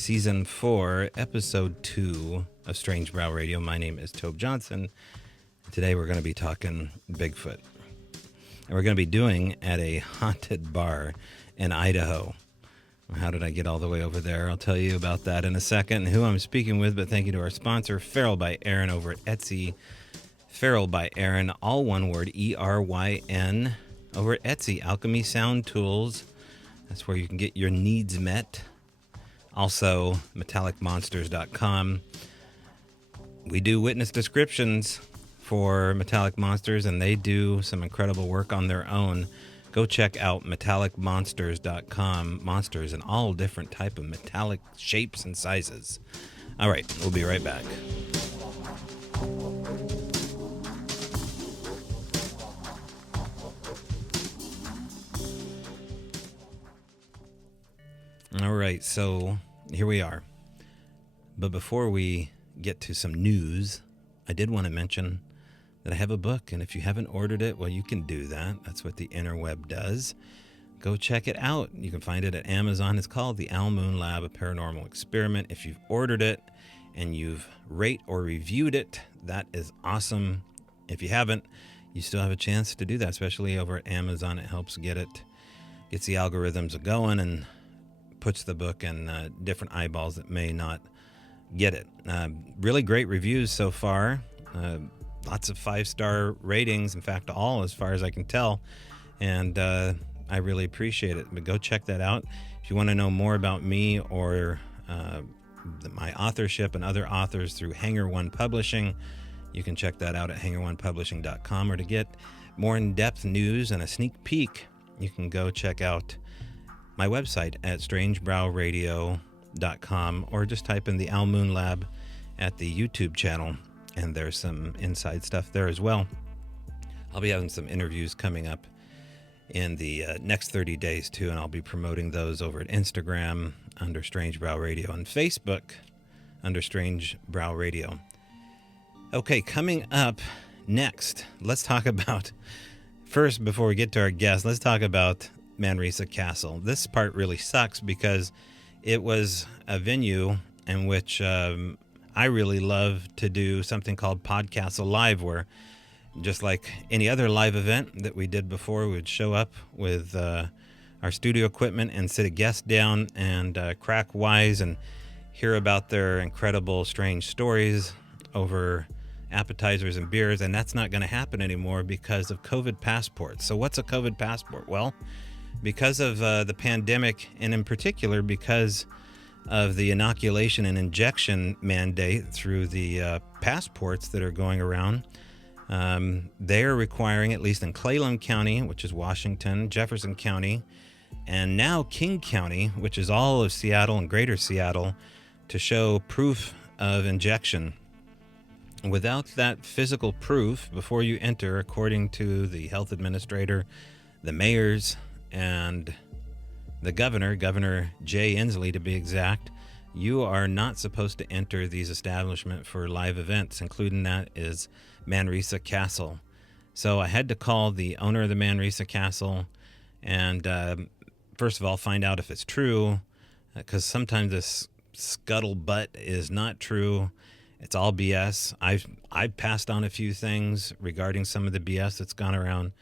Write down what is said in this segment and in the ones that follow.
Season 4, Episode 2 of Strange Brow Radio. My name is Tobe Johnson. Today we're going to be talking Bigfoot. And we're going to be doing at a haunted bar in Idaho. How did I get all the way over there? I'll tell you about that in a second, who I'm speaking with, but thank you to our sponsor, Feral by Aaron over at Etsy. Feral by Aaron, all one word, E-R-Y-N, over at Etsy. Alchemy Sound Tools. That's where you can get your needs met. Also, metallicmonsters.com. We do witness descriptions for Metallic Monsters, and they do some incredible work on their own. Go check out metallicmonsters.com. Monsters in all different type of metallic shapes and sizes. All right, we'll be right back. All right, so here we are. But before we get to some news, I did want to mention that I have a book, and if you haven't ordered it, well, you can do that. That's what the interweb does. Go check it out. You can find it at Amazon. It's called The Al Moon Lab, A Paranormal Experiment. If you've ordered it and you've rate or reviewed it, that is awesome. If you haven't, you still have a chance to do that, especially over at Amazon. It helps gets the algorithms going and puts the book in different eyeballs that may not get it. Really great reviews so far. Lots of 5-star ratings. In fact, all as far as I can tell. And I really appreciate it. But go check that out. If you want to know more about me or my authorship and other authors through Hanger One Publishing, you can check that out at hangeronepublishing.com. Or to get more in-depth news and a sneak peek, you can go check out my website at strangebrowradio.com, or just type in the Al Moon Lab at the YouTube channel, and there's some inside stuff there as well. I'll be having some interviews coming up in the next 30 days too, and I'll be promoting those over at Instagram under Strange Brow Radio and Facebook under Strange Brow Radio. Okay, coming up next, let's talk about, first before we get to our guest, let's talk about Manresa Castle. This part really sucks because it was a venue in which I really love to do something called Podcastle Live, where just like any other live event that we did before, we would show up with our studio equipment and sit a guest down and crack wise and hear about their incredible, strange stories over appetizers and beers. And that's not going to happen anymore because of COVID passports. So what's a COVID passport? Well, because of the pandemic, and in particular because of the inoculation and injection mandate through the passports that are going around, they are requiring, at least in Clallam County, which is Washington, Jefferson County, and now King County, which is all of Seattle and Greater Seattle, to show proof of injection. Without that physical proof before you enter, according to the health administrator, the mayors, and the Governor Jay Inslee to be exact, you are not supposed to enter these establishments for live events, including that is Manresa Castle. So I had to call the owner of the Manresa Castle and first of all find out if it's true, because sometimes this scuttlebutt is not true. It's all BS. I've passed on a few things regarding some of the BS that's gone around,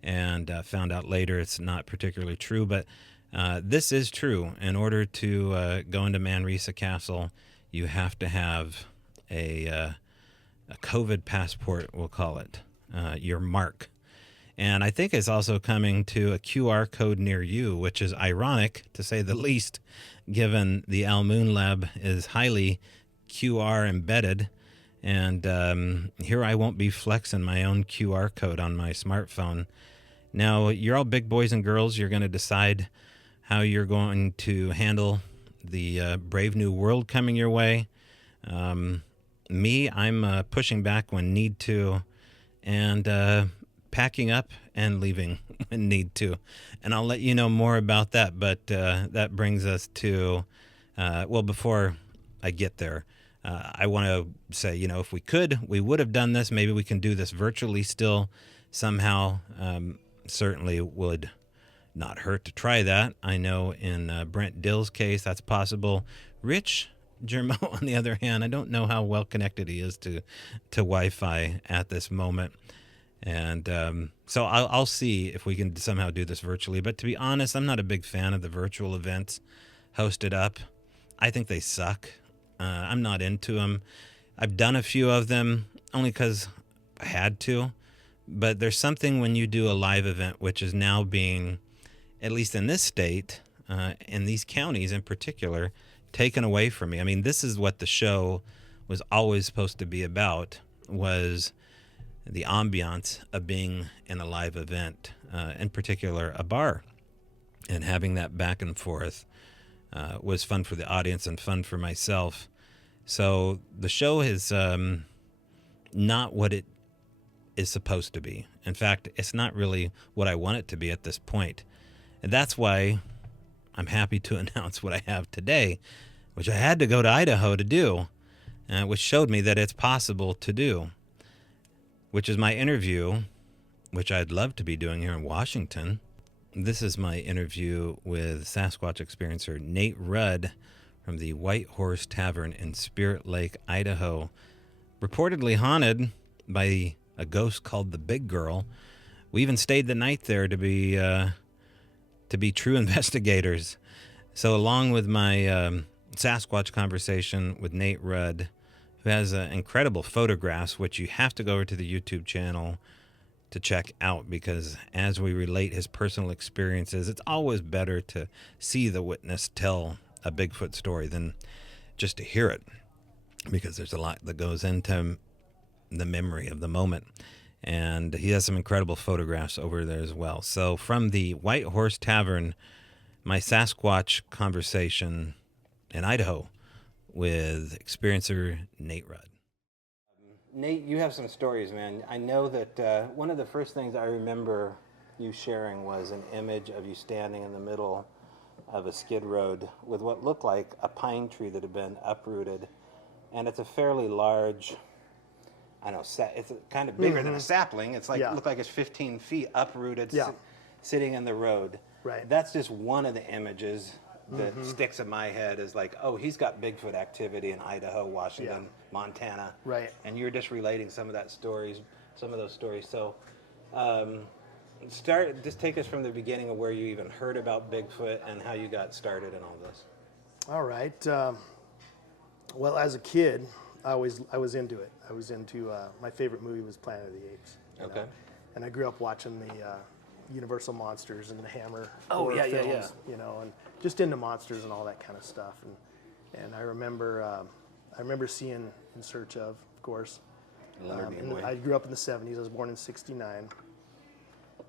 and found out later it's not particularly true, but this is true. In order to go into Manresa Castle, you have to have a COVID passport, we'll call it, your mark. And I think it's also coming to a QR code near you, which is ironic, to say the least, given the Al Moon Lab is highly QR embedded. And here I won't be flexing my own QR code on my smartphone. Now, you're all big boys and girls. You're going to decide how you're going to handle the brave new world coming your way. Me, I'm pushing back when need to, and packing up and leaving when need to. And I'll let you know more about that. But that brings us to, well, before I get there, I want to say, if we could, we would have done this. Maybe we can do this virtually still somehow. Certainly would not hurt to try that. I know in Brent Dill's case, that's possible. Rich Germeau, on the other hand, I don't know how well connected he is to Wi-Fi at this moment. And so I'll see if we can somehow do this virtually. But to be honest, I'm not a big fan of the virtual events hosted up. I think they suck. I'm not into them. I've done a few of them only because I had to. But there's something when you do a live event, which is now being, at least in this state, in these counties in particular, taken away from me. I mean, this is what the show was always supposed to be about, was the ambiance of being in a live event, in particular a bar, and having that back and forth was fun for the audience and fun for myself. So the show is not what it is supposed to be. In fact, it's not really what I want it to be at this point. And that's why I'm happy to announce what I have today, which I had to go to Idaho to do, which showed me that it's possible to do, which is my interview, which I'd love to be doing here in Washington. This is my interview with Sasquatch experiencer Nate Rudd from the White Horse Tavern in Spirit Lake, Idaho, reportedly haunted by a ghost called the Big Girl. We even stayed the night there to be true investigators. So along with my Sasquatch conversation with Nate Rudd, who has incredible photographs, which you have to go over to the YouTube channel to check out, because as we relate his personal experiences, it's always better to see the witness tell a Bigfoot story than just to hear it, because there's a lot that goes into the memory of the moment. And he has some incredible photographs over there as well. So from the White Horse Tavern, my Sasquatch conversation in Idaho with experiencer Nate Rudd. Nate, you have some stories, man. I know that one of the first things I remember you sharing was an image of you standing in the middle of a skid road with what looked like a pine tree that had been uprooted. And it's a fairly large, I don't know, it's kind of bigger than a sapling. It's like, looked like it's 15 feet uprooted, sitting in the road. Right. That's just one of the images that sticks in my head, is like, oh, he's got Bigfoot activity in Idaho, Washington, Montana. Right. And you're just relating some of those stories. So just take us from the beginning of where you even heard about Bigfoot and how you got started in all this. All right. Well, as a kid, I was into it. I was into, my favorite movie was Planet of the Apes. Okay. And I grew up watching the Universal Monsters and the Hammer horror films, you know, and just into monsters and all that kind of stuff. And I remember seeing In Search of course. I grew up in the 70s. I was born in 69.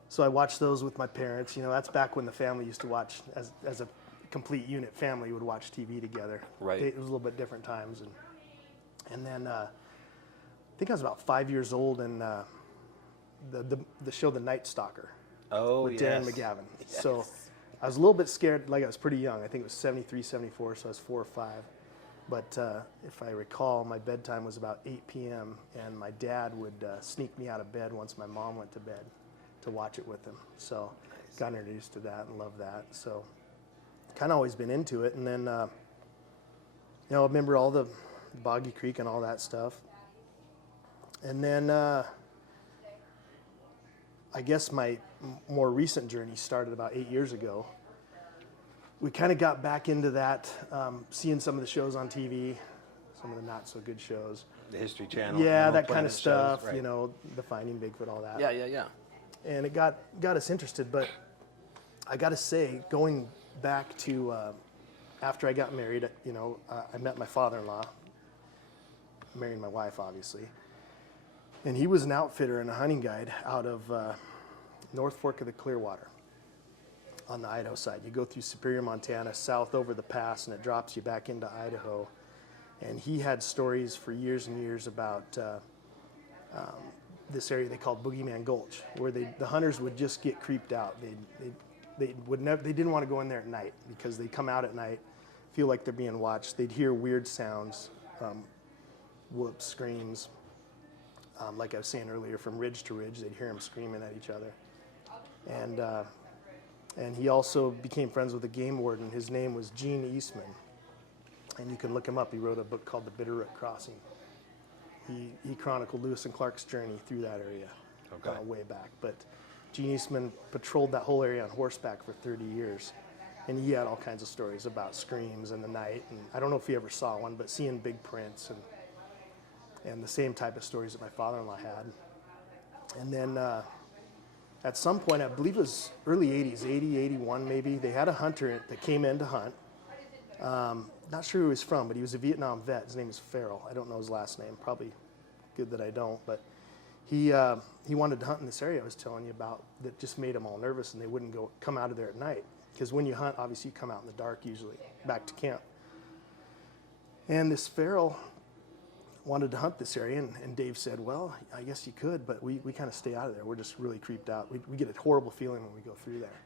So I watched those with my parents. You know, that's back when the family used to watch, as a complete unit family would watch TV together. Right. It was a little bit different times. And then I think I was about 5 years old, and the show The Night Stalker. Oh, with yes. Darren McGavin. Yes. So I was a little bit scared, like I was pretty young. I think it was 73, 74, so I was 4 or 5. But if I recall, my bedtime was about 8 p.m., and my dad would sneak me out of bed once my mom went to bed to watch it with him. So got introduced to that and loved that. So kind of always been into it. And then, I remember all the Boggy Creek and all that stuff. And then I guess my more recent journey started about 8 years ago. We kind of got back into that, seeing some of the shows on TV, some of the not so good shows. The History Channel. Yeah, that kind of stuff, shows, right. the Finding Bigfoot, all that. Yeah. And it got us interested, but I got to say, going back to after I got married, I met my father-in-law, married my wife, obviously. And he was an outfitter and a hunting guide out of North Fork of the Clearwater on the Idaho side. You go through Superior, Montana, south over the pass, and it drops you back into Idaho. And he had stories for years and years about this area they called Bogeyman Gulch, where the hunters would just get creeped out. They didn't want to go in there at night because they'd come out at night, feel like they're being watched. They'd hear weird sounds, whoops, screams. Like I was saying earlier, from ridge to ridge, they'd hear them screaming at each other. And he also became friends with a game warden. His name was Gene Eastman. And you can look him up. He wrote a book called The Bitterroot Crossing. He chronicled Lewis and Clark's journey through that area way back. But Gene Eastman patrolled that whole area on horseback for 30 years. And he had all kinds of stories about screams in the night. And I don't know if he ever saw one, but seeing big prints and the same type of stories that my father-in-law had. And then at some point, I believe it was early 80s, 80, 81 maybe, they had a hunter that came in to hunt. Not sure who he was from, but he was a Vietnam vet. His name was Farrell. I don't know his last name. Probably good that I don't. But he wanted to hunt in this area I was telling you about that just made them all nervous, and they wouldn't come out of there at night. Because when you hunt, obviously you come out in the dark usually, back to camp. And this Farrell wanted to hunt this area, and Dave said, well, I guess you could, but we kind of stay out of there. We're just really creeped out. We get a horrible feeling when we go through there.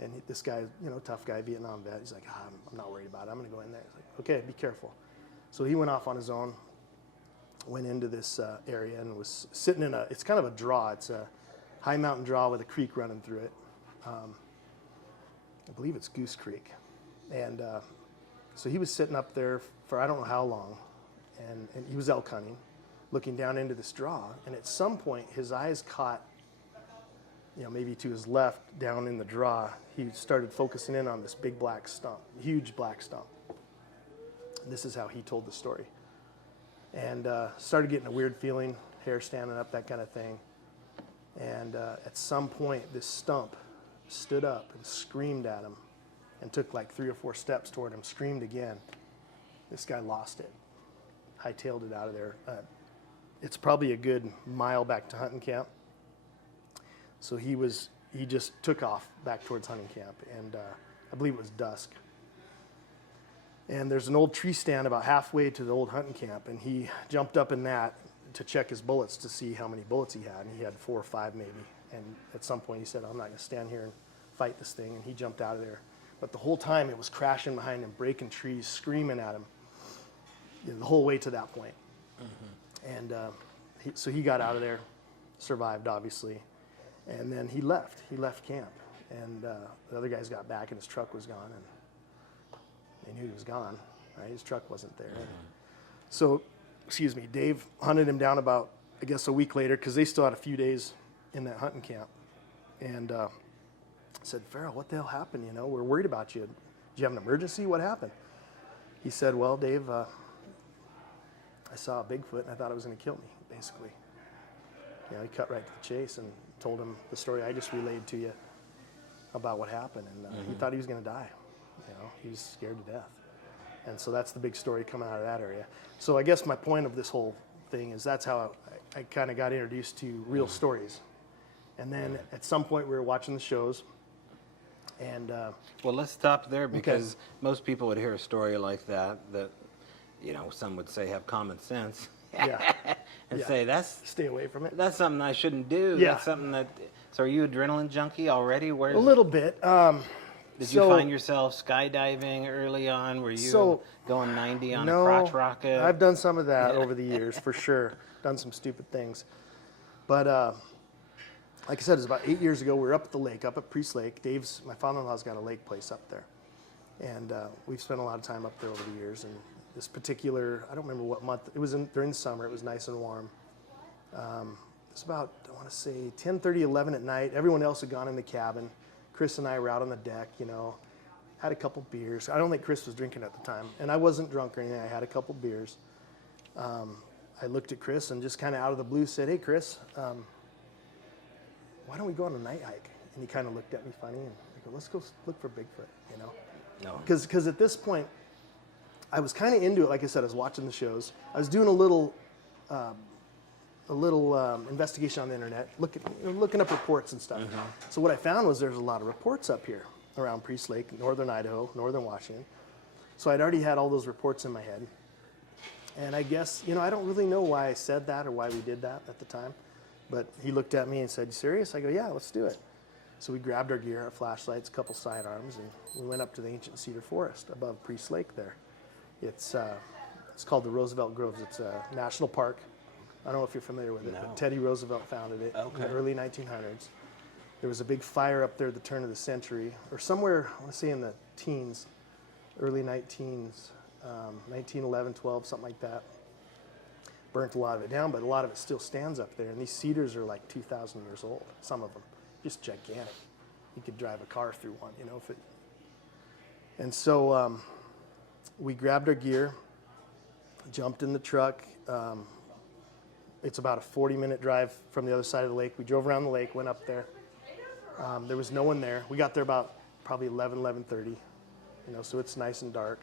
And this guy, tough guy, Vietnam vet, he's like, I'm not worried about it. I'm going to go in there. He's like, okay, be careful. So he went off on his own, went into this area and was sitting in it's kind of a draw. It's a high mountain draw with a creek running through it. I believe it's Goose Creek. And so he was sitting up there for I don't know how long, and he was elk hunting, looking down into this draw. And at some point, his eyes caught, maybe to his left down in the draw, he started focusing in on this big black stump, huge black stump. And this is how he told the story. And started getting a weird feeling, hair standing up, that kind of thing. And at some point, this stump stood up and screamed at him and took like 3 or 4 steps toward him, screamed again. This guy lost it, hightailed it out of there. It's probably a good mile back to hunting camp. So he just took off back towards hunting camp, and I believe it was dusk. And there's an old tree stand about halfway to the old hunting camp, and he jumped up in that to check his bullets to see how many bullets he had, and he had 4 or 5 maybe. And at some point he said, I'm not going to stand here and fight this thing, and he jumped out of there. But the whole time it was crashing behind him, breaking trees, screaming at him, the whole way to that point. Mm-hmm. And so he got out of there, survived obviously. And then he left camp, and the other guys got back, and his truck was gone, and they knew he was gone, right? His truck wasn't there. Mm-hmm. So, Dave hunted him down about, I guess, a week later, because they still had a few days in that hunting camp, and said, Farrell, what the hell happened? We're worried about you. Did you have an emergency? What happened? He said, well, Dave, I saw a Bigfoot, and I thought it was going to kill me, basically. He cut right to the chase and told him the story I just relayed to you about what happened, and he thought he was going to die. He was scared to death. And so that's the big story coming out of that area. So I guess my point of this whole thing is that's how I kind of got introduced to real stories. And then at some point we were watching the shows, and well, let's stop there, because most people would hear a story like that some would say have common sense. Yeah. And say stay away from it. That's something I shouldn't do. Yeah. That's something that. So are you adrenaline junkie already? A little bit. Did you find yourself skydiving early on? Were you going 90 on a crotch rocket? I've done some of that over the years, for sure. Done some stupid things. But like I said, it was about 8 years ago. We were up at the lake, up at Priest Lake. My father-in-law's got a lake place up there. And we've spent a lot of time up there over the years. And this particular, I don't remember what month, it was during the summer. It was nice and warm. It was about, I want to say, 10:30, 11 at night. Everyone else had gone in the cabin. Chris and I were out on the deck, had a couple beers. I don't think Chris was drinking at the time. And I wasn't drunk or anything. I had a couple beers. I looked at Chris and just kind of out of the blue said, hey, Chris, why don't we go on a night hike? And he kind of looked at me funny, and I go, let's go look for Bigfoot, No. Because at this point, I was kind of into it. Like I said, I was watching the shows. I was doing a little investigation on the internet, looking up reports and stuff. Mm-hmm. So what I found was there's a lot of reports up here around Priest Lake, northern Idaho, northern Washington. So I'd already had all those reports in my head. And I guess, I don't really know why I said that or why we did that at the time. But he looked at me and said, you serious? I go, yeah, let's do it. So we grabbed our gear, our flashlights, a couple sidearms, and we went up to the ancient cedar forest above Priest Lake there. It's called the Roosevelt Groves. It's a national park. I don't know if you're familiar with it, but Teddy Roosevelt founded it in the early 1900s. There was a big fire up there at the turn of the century, or somewhere, I want to say in the teens, early 19s, 1911, 12, something like that. Burnt a lot of it down, but a lot of it still stands up there. And these cedars are like 2,000 years old, some of them, just gigantic. You could drive a car through one, you know. If it. And so we grabbed our gear, jumped in the truck. It's about a 40-minute drive from the other side of the lake. We drove around the lake, went up there. There was no one there. We got there about probably 11:30, you know, so it's nice and dark.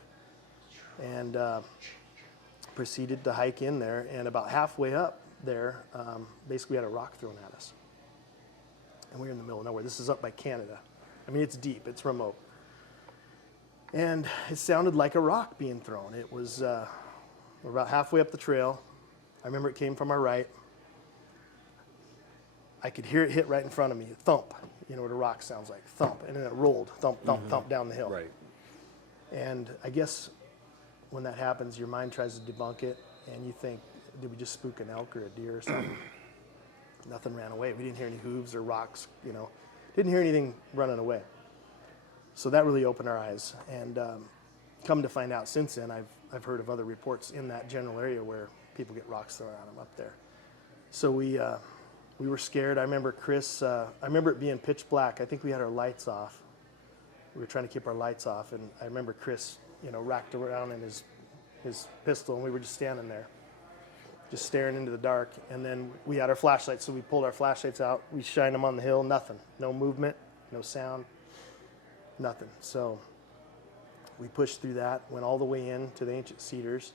And proceeded to hike in there. And about halfway up there, basically we had a rock thrown at us. And we were in the middle of nowhere. This is up by Canada. I mean, it's deep, it's remote. And it sounded like a rock being thrown. It was, we're about halfway up the trail. I remember it came from our right. I could hear it hit right in front of me, thump. You know what a rock sounds like, thump. And then it rolled, thump, thump, thump down the hill. Right. And I guess when that happens, your mind tries to debunk it, and you think, did we just spook an elk or a deer or something? Nothing ran away. We didn't hear any hooves or rocks, you know. Didn't hear anything running away. So that really opened our eyes. And come to find out since then, I've heard of other reports in that general area where people get rocks thrown at them up there. So we were scared. I remember Chris, I remember it being pitch black. I think we had our lights off. We were trying to keep our lights off, and I remember Chris, you know, racked around in his pistol, and we were just standing there, just staring into the dark. And then we had our flashlights, so we pulled our flashlights out. We shined them on the hill, nothing. No movement, no sound, nothing. So we pushed through that, went all the way in to the ancient cedars,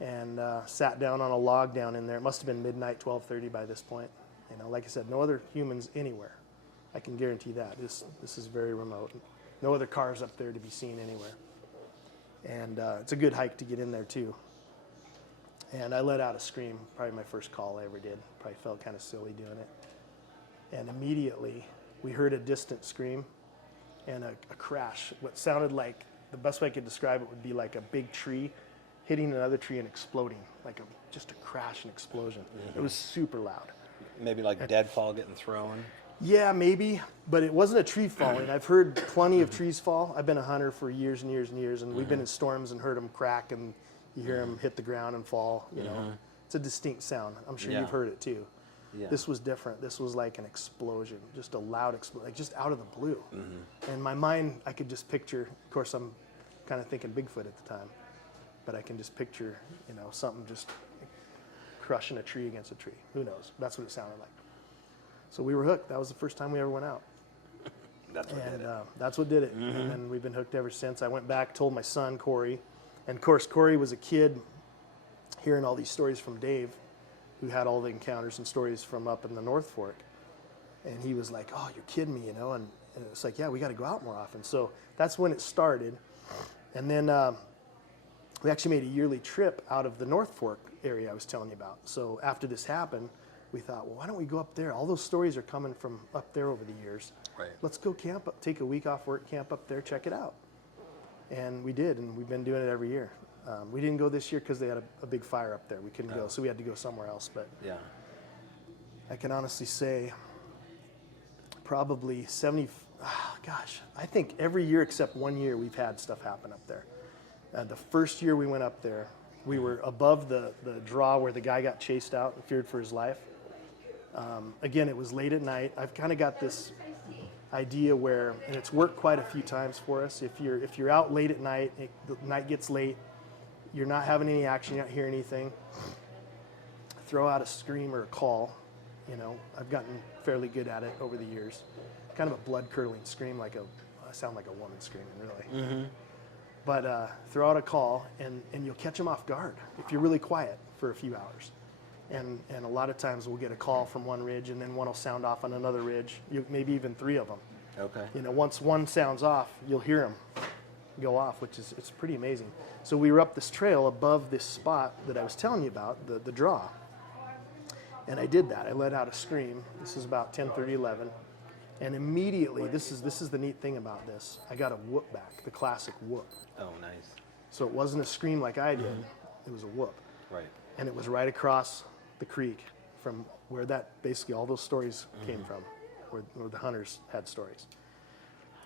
and sat down on a log down in there. It must have been midnight, 12:30 by this point. You know, like I said, no other humans anywhere. I can guarantee that. This is very remote. No other cars up there to be seen anywhere. And it's a good hike to get in there too. And I let out a scream, probably my first call I ever did. Probably felt kind of silly doing it. And immediately we heard a distant scream and a crash. What sounded like, the best way I could describe it would be like a big tree hitting another tree and exploding, like just a crash and explosion. Mm-hmm. It was super loud. Maybe like deadfall getting thrown. Yeah, maybe, but it wasn't a tree falling. I've heard plenty of trees fall. I've been a hunter for years and years and years, and we've been in storms and heard them crack, and you hear them hit the ground and fall. You know, it's a distinct sound. I'm sure you've heard it too. Yeah. This was different. This was like an explosion, just a loud explosion, like just out of the blue. Mm-hmm. And my mind, I could just picture. Of course, I'm kind of thinking Bigfoot at the time, but I can just picture, you know, something just crushing a tree against a tree. Who knows? That's what it sounded like. So we were hooked. That was the first time we ever went out. That's what did it. That's what did it. Mm-hmm. And then we've been hooked ever since. I went back, told my son, Corey. And of course, Corey was a kid hearing all these stories from Dave, who had all the encounters and stories from up in the North Fork. And he was like, oh, you're kidding me, you know? And it's like, yeah, we got to go out more often. So that's when it started. And then we actually made a yearly trip out of the North Fork area I was telling you about. So after this happened, we thought, well, why don't we go up there? All those stories are coming from up there over the years. Right. Let's go camp up, take a week off work, camp up there, check it out. And we did, and we've been doing it every year. We didn't go this year because they had a big fire up there. We couldn't go, so we had to go somewhere else. But yeah, I can honestly say probably 70, I think every year except 1 year we've had stuff happen up there. The first year we went up there, we were above the draw where the guy got chased out and feared for his life. Again, it was late at night. I've kind of got this idea where, and it's worked quite a few times for us. If you're out late at night, the night gets late, you're not having any action, you don't hear anything, throw out a scream or a call. You know, I've gotten fairly good at it over the years. Kind of a blood-curdling scream, I sound like a woman screaming, really. Mm-hmm. But throw out a call, and you'll catch them off guard if you're really quiet for a few hours. And a lot of times we'll get a call from one ridge, and then one will sound off on another ridge, maybe even three of them. Okay. You know, once one sounds off, you'll hear them go off, it's pretty amazing. So we were up this trail above this spot that I was telling you about, the draw. And I did that. I let out a scream. This is about 10:30, 11. And immediately, this is the neat thing about this, I got a whoop back, the classic whoop. Oh, nice. So it wasn't a scream like I did, it was a whoop. Right. And it was right across the creek from where that, basically all those stories came from, where the hunters had stories.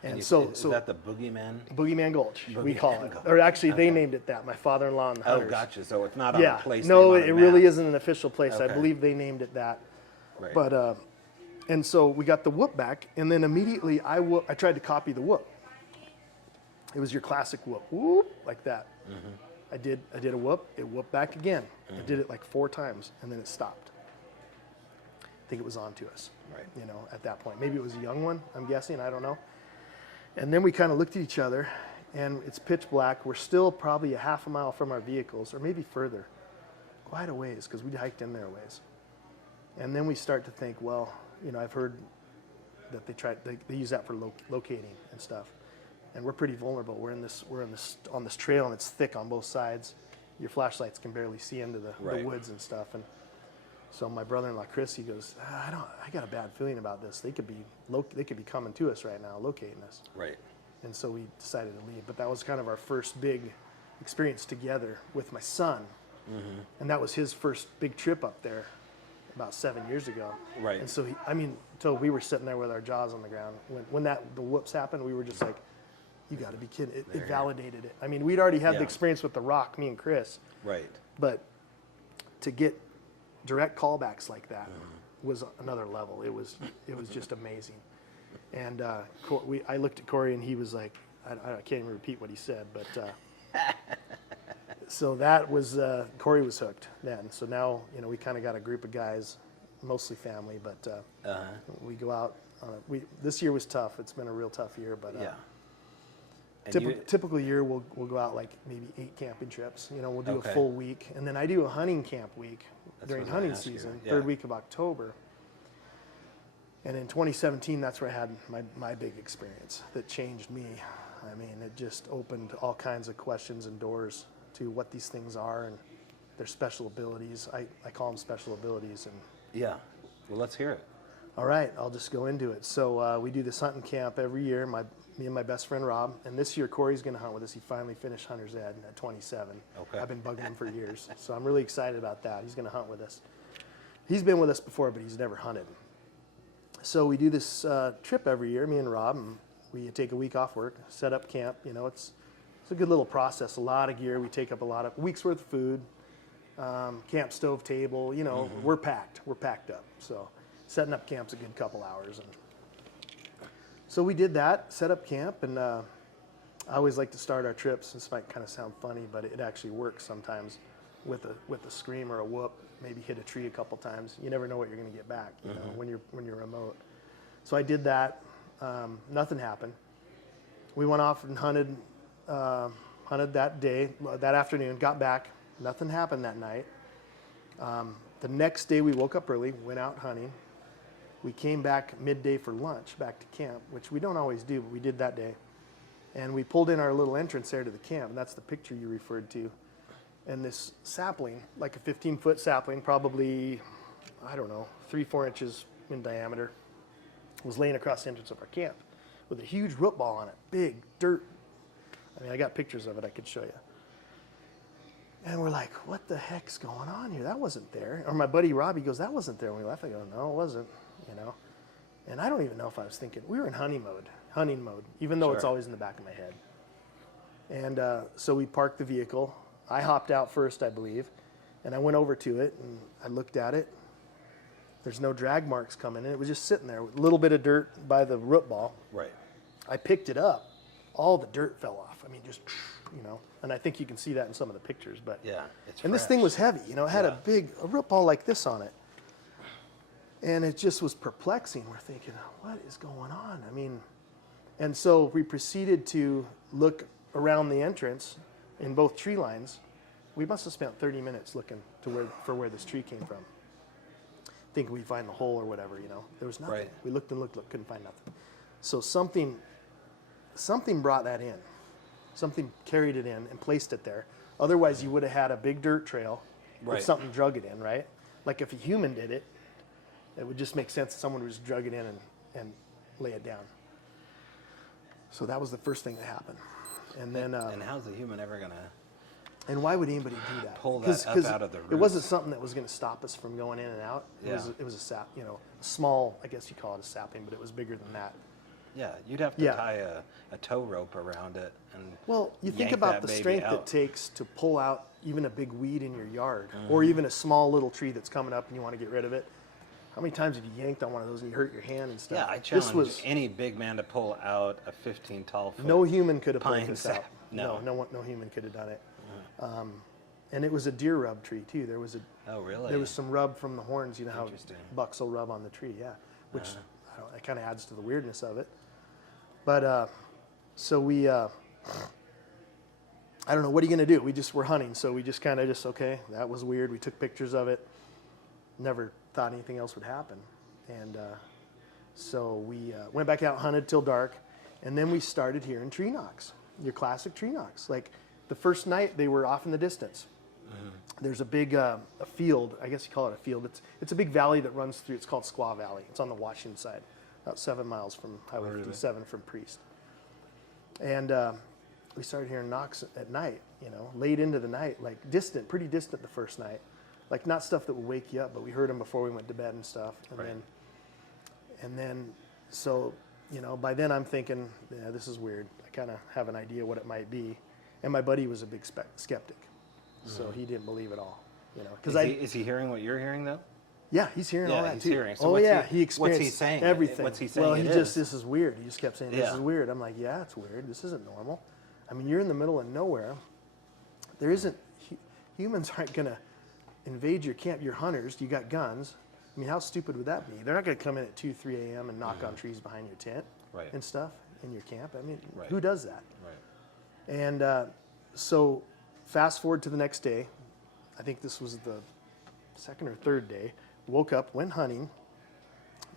And Is so that the Bogeyman? Bogeyman Gulch, we call it. Gulch. Or actually, they Okay. named it that. My father-in-law and the Oh, hunters. gotcha. So it's not on Yeah. a place. No, name on it a really map. isn't an official place. I Okay. believe they named it that. Right. But and so we got the whoop back, and then immediately I tried to copy the whoop. It was your classic whoop, whoop, like that. I did a whoop. It whooped back again. I did it like 4 times, and then it stopped. I think it was on to us. Right. You know, at that point, maybe it was a young one. I'm guessing. I don't know. And then we kind of looked at each other, and it's pitch black. We're still probably a half a mile from our vehicles, or maybe further, quite a ways, because we hiked in there a ways. And then we start to think, well, you know, I've heard that they use that for locating and stuff, and we're pretty vulnerable. We're on this trail, and it's thick on both sides. Your flashlights can barely see into the woods and stuff. And so my brother-in-law Chris, he goes, I got a bad feeling about this. They could be coming to us right now, locating us. Right. And so we decided to leave. But that was kind of our first big experience together with my son. And that was his first big trip up there about 7 years ago. Right. And so, until we were sitting there with our jaws on the ground. When the whoops happened, we were just like, you got to be kidding. It validated it. I mean, we'd already had the experience with the rock, me and Chris. Right. But to get direct callbacks like that was another level. It was just amazing. And I looked at Corey, and he was like, I can't even repeat what he said, but so that was Corey was hooked then. So now, you know, we kind of got a group of guys, mostly family, but we go out. This year was tough. It's been a real tough year, but typical year we'll go out like maybe 8 camping trips. You know, we'll do a full week, and then I do a hunting camp week during hunting season, third week of October. And in 2017, that's where I had my big experience that changed me. I mean, it just opened all kinds of questions and doors to what these things are and their special abilities. I call them special abilities. And Yeah. Well, let's hear it. all right, I'll just go into it. So we do this hunting camp every year, me and my best friend Rob. And this year, Corey's going to hunt with us. He finally finished Hunter's Ed at 27. Okay. I've been bugging him for years. So I'm really excited about that. He's going to hunt with us. He's been with us before, but he's never hunted. So we do this trip every year, me and Rob. And we take a week off work, set up camp. You know, it's a good little process. A lot of gear. We take up a lot of weeks worth of food. Camp stove table. You know, we're packed. We're packed up. So setting up camp's a good couple hours. And so we did that, set up camp, and I always like to start our trips. This might kind of sound funny, but it actually works sometimes with a scream or a whoop. Maybe hit a tree a couple times. You never know what you're going to get back, you know, when you're remote. So I did that. Nothing happened. We went off and hunted that day, that afternoon. Got back. Nothing happened that night. The next day we woke up early, went out hunting. We came back midday for lunch, back to camp, which we don't always do, but we did that day. And we pulled in our little entrance there to the camp, and that's the picture you referred to. And this sapling, like a 15-foot sapling, probably, 3-4 inches in diameter, was laying across the entrance of our camp with a huge root ball on it, big dirt. I mean, I got pictures of it I could show you. And we're like, what the heck's going on here? That wasn't there. Or my buddy Robbie goes, that wasn't there when we left. I go, no, it wasn't, you know. And I don't even know if I was thinking, we were in hunting mode, even though it's always in the back of my head. And so we parked the vehicle. I hopped out first, I believe, and I went over to it, and I looked at it. There's no drag marks coming in. It was just sitting there with a little bit of dirt by the root ball. Right. I picked it up. All the dirt fell off. I mean, just, you know, and I think you can see that in some of the pictures. But Yeah, it's and this thing was heavy. You know, it had a root ball like this on it. And it just was perplexing. We're thinking, what is going on? I mean, and so we proceeded to look around the entrance in both tree lines. We must have spent 30 minutes looking for where this tree came from. Thinking we'd find the hole or whatever, you know. There was nothing. Right. We looked and looked, couldn't find nothing. So something brought that in. Something carried it in and placed it there. Otherwise, you would have had a big dirt trail with something drug it in, right? Like if a human did it, it would just make sense that someone would just drug it in and lay it down. So that was the first thing that happened. And then And how's the human ever gonna? And why would anybody do that? Pull that up out of the It wasn't something that was going to stop us from going in and out. Yeah. It was a sap, a small, I guess you call it a sapling, but it was bigger than that. Yeah, you'd have to tie a tow rope around it. And well, you think yank about that the baby strength out. it takes to pull out even a big weed in your yard, or even a small little tree that's coming up and you want to get rid of it. How many times have you yanked on one of those and you hurt your hand and stuff? Yeah, I challenge any big man to pull out a 15 tall foot. No human could have pulled pine this sap. out. No. No human could have done it. And it was a deer rub tree too. There was Oh, really? There was some rub from the horns. You know how Interesting. bucks will rub on the tree, yeah. Which that kind of adds to the weirdness of it. But so we, I don't know, what are you going to do? We're hunting, so we just kind of okay, that was weird. We took pictures of it. Never thought anything else would happen. And so we went back out, hunted till dark, and then we started hearing tree knocks, your classic tree knocks. Like the first night, they were off in the distance. There's a big a field, I guess you call it a field. It's a big valley that runs through, it's called Squaw Valley. It's on the Washington side, about 7 miles from Highway 57 from Priest. And we started hearing knocks at night, late into the night, like pretty distant the first night. Like not stuff that would wake you up, but we heard them before we went to bed and stuff. And then, so, by then I'm thinking, yeah, this is weird. I kind of have an idea what it might be. And my buddy was a big skeptic. So he didn't believe it all, Because is he hearing what you're hearing though? Yeah, he's hearing all that he's too. Hearing. So he experienced what's he saying? everything. What's he saying? Well, this is weird. He just kept saying, this Yeah. is weird. I'm like, yeah, it's weird. This isn't normal. I mean, you're in the middle of nowhere. There isn't, humans aren't going to invade your camp. You're hunters. You got guns. I mean, how stupid would that be? They're not going to come in at 2, 3 a.m. and knock on trees behind your tent and stuff in your camp. I mean, who does that? Right. And so fast forward to the next day. I think this was the second or third day. Woke up, went hunting.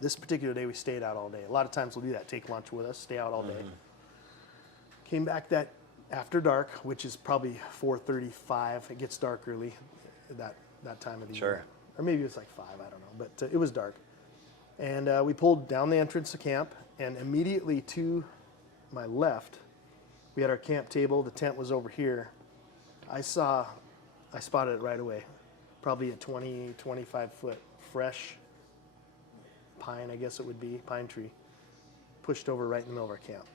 This particular day, we stayed out all day. A lot of times we'll do that, take lunch with us, stay out all day. Came back that after dark, which is probably 4:35. It gets dark early that time of the year. Or maybe it's like 5, I don't know. But it was dark. And we pulled down the entrance to camp, and immediately to my left, we had our camp table. The tent was over here. I spotted it right away. Probably a 20, 25-foot fresh pine, I guess it would be, pine tree, pushed over right in the middle of our camp.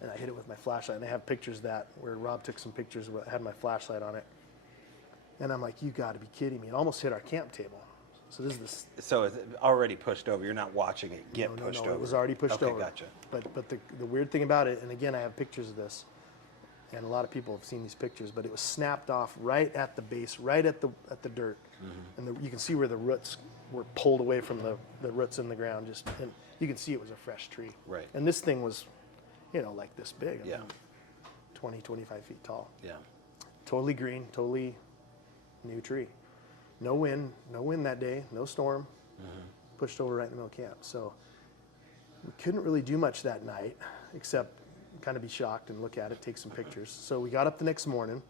And I hit it with my flashlight. And I have pictures of that where Rob took some pictures, had my flashlight on it. And I'm like, you got to be kidding me. It almost hit our camp table. So this is this. So it's already pushed over. You're not watching it get pushed over. It was already pushed over. Okay, gotcha. But the weird thing about it, and again, I have pictures of this, and a lot of people have seen these pictures, but it was snapped off right at the base, right at the dirt. And you can see where the roots were pulled away from the roots in the ground. And you can see it was a fresh tree. Right. And this thing was, like this big. I Yeah. mean, 20, 25 feet tall. Yeah. Totally green, totally new tree. No wind that day, no storm. Pushed over right in the middle of camp. So we couldn't really do much that night except kind of be shocked and look at it, take some pictures. So we got up the next morning,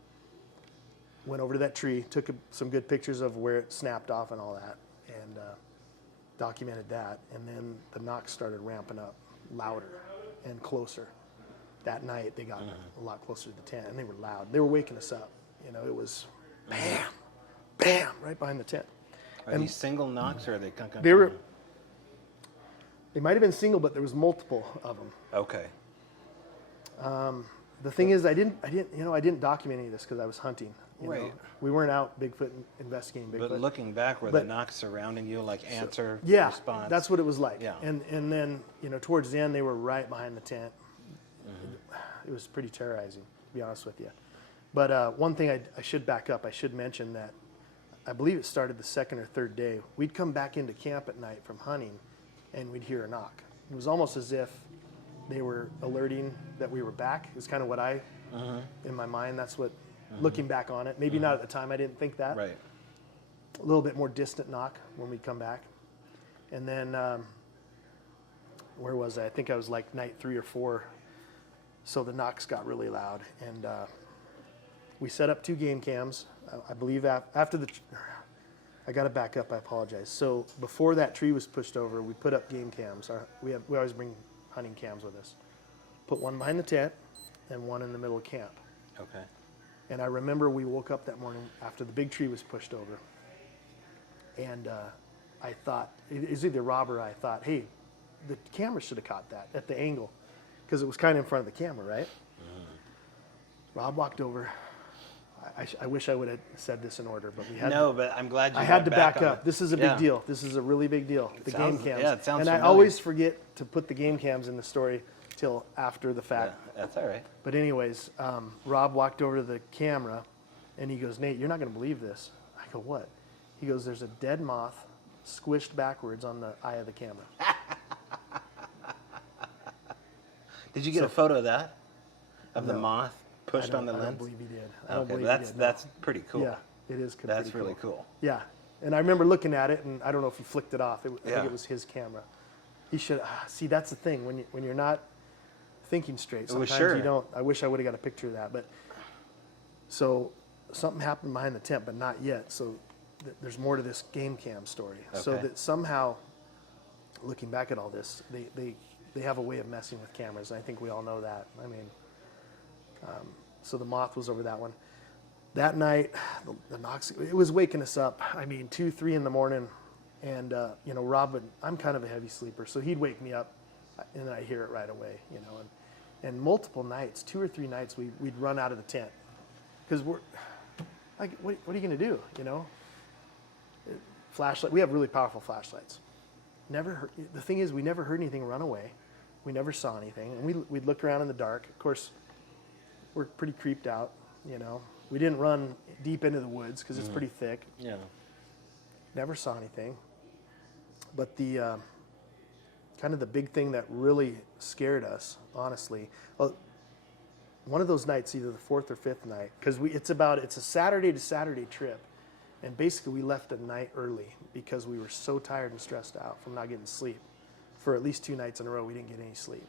went over to that tree, took some good pictures of where it snapped off and all that, and documented that. And then the knocks started ramping up louder and closer. That night they got a lot closer to the tent, and they were loud. They were waking us up. It was bam, bam, right behind the tent. Are these single knocks or are they? They might have been single, but there was multiple of them. Okay. The thing is, I didn't document any of this because I was hunting. Right. We weren't out Bigfoot investigating Bigfoot. But looking back, were the knocks surrounding you like answer response? Yeah, that's what it was like. Yeah. And then towards the end they were right behind the tent. It was pretty terrorizing, to be honest with you. But one thing I should back up. I should mention that I believe it started the second or third day. We'd come back into camp at night from hunting, and we'd hear a knock. It was almost as if they were alerting that we were back. Is kind of what in my mind, that's what, looking back on it. Maybe not at the time, I didn't think that. Right. A little bit more distant knock when we'd come back. And then, where was I? I think I was like night 3 or 4. So the knocks got really loud. And we set up 2 game cams. I believe after I got to back up, I apologize. So before that tree was pushed over, we put up game cams. We always bring hunting cams with us. Put one behind the tent and one in the middle of camp. Okay. And I remember we woke up that morning after the big tree was pushed over. And I thought, it was either Rob or I thought, hey, the camera should have caught that at the angle, because it was kind of in front of the camera, right? Rob walked over. I wish I would have said this in order, but we had but I'm glad you I had to back on up. it. This is a big deal. This is a really big deal. The game cams. Yeah, it sounds And familiar. I always forget to put the game cams in the story till after the fact. Yeah, that's all right. But anyways, Rob walked over to the camera, and he goes, Nate, you're not going to believe this. I go, what? He goes, there's a dead moth squished backwards on the eye of the camera. Did you get a photo of that? Of the moth pushed on the I lens? don't believe he did. I don't Okay, believe that's he did, no. that's pretty cool. Yeah, it is That's pretty really cool. cool. Yeah, and I remember looking at it, and I don't know if he flicked it off. I Yeah. think it was his camera. He should see. That's the thing when you're not thinking straight. Well, Sometimes sure. you don't. I wish I would have got a picture of that. But so something happened behind the tent, but not yet. So there's more to this game cam story. So Okay. that somehow, looking back at all this, they have a way of messing with cameras, and I think we all know that. I mean, so the moth was over that one. That night, the knocks, it was waking us up. I mean, 2, 3 in the morning. And, you know, Rob I'm kind of a heavy sleeper, so he'd wake me up, and then I'd hear it right away, you know. And multiple nights, 2 or 3 nights, we'd run out of the tent. Because we're, like, what are you going to do, you know? Flashlight, we have really powerful flashlights. The thing is, we never heard anything run away. We never saw anything. And we'd look around in the dark. Of course, we're pretty creeped out, you know. We didn't run deep into the woods because it's pretty thick. Yeah. Never saw anything. But the kind of the big thing that really scared us, honestly, well, one of those nights, either the 4th or 5th night, because it's a Saturday to Saturday trip, and basically we left a night early because we were so tired and stressed out from not getting sleep. For at least 2 nights in a row, we didn't get any sleep.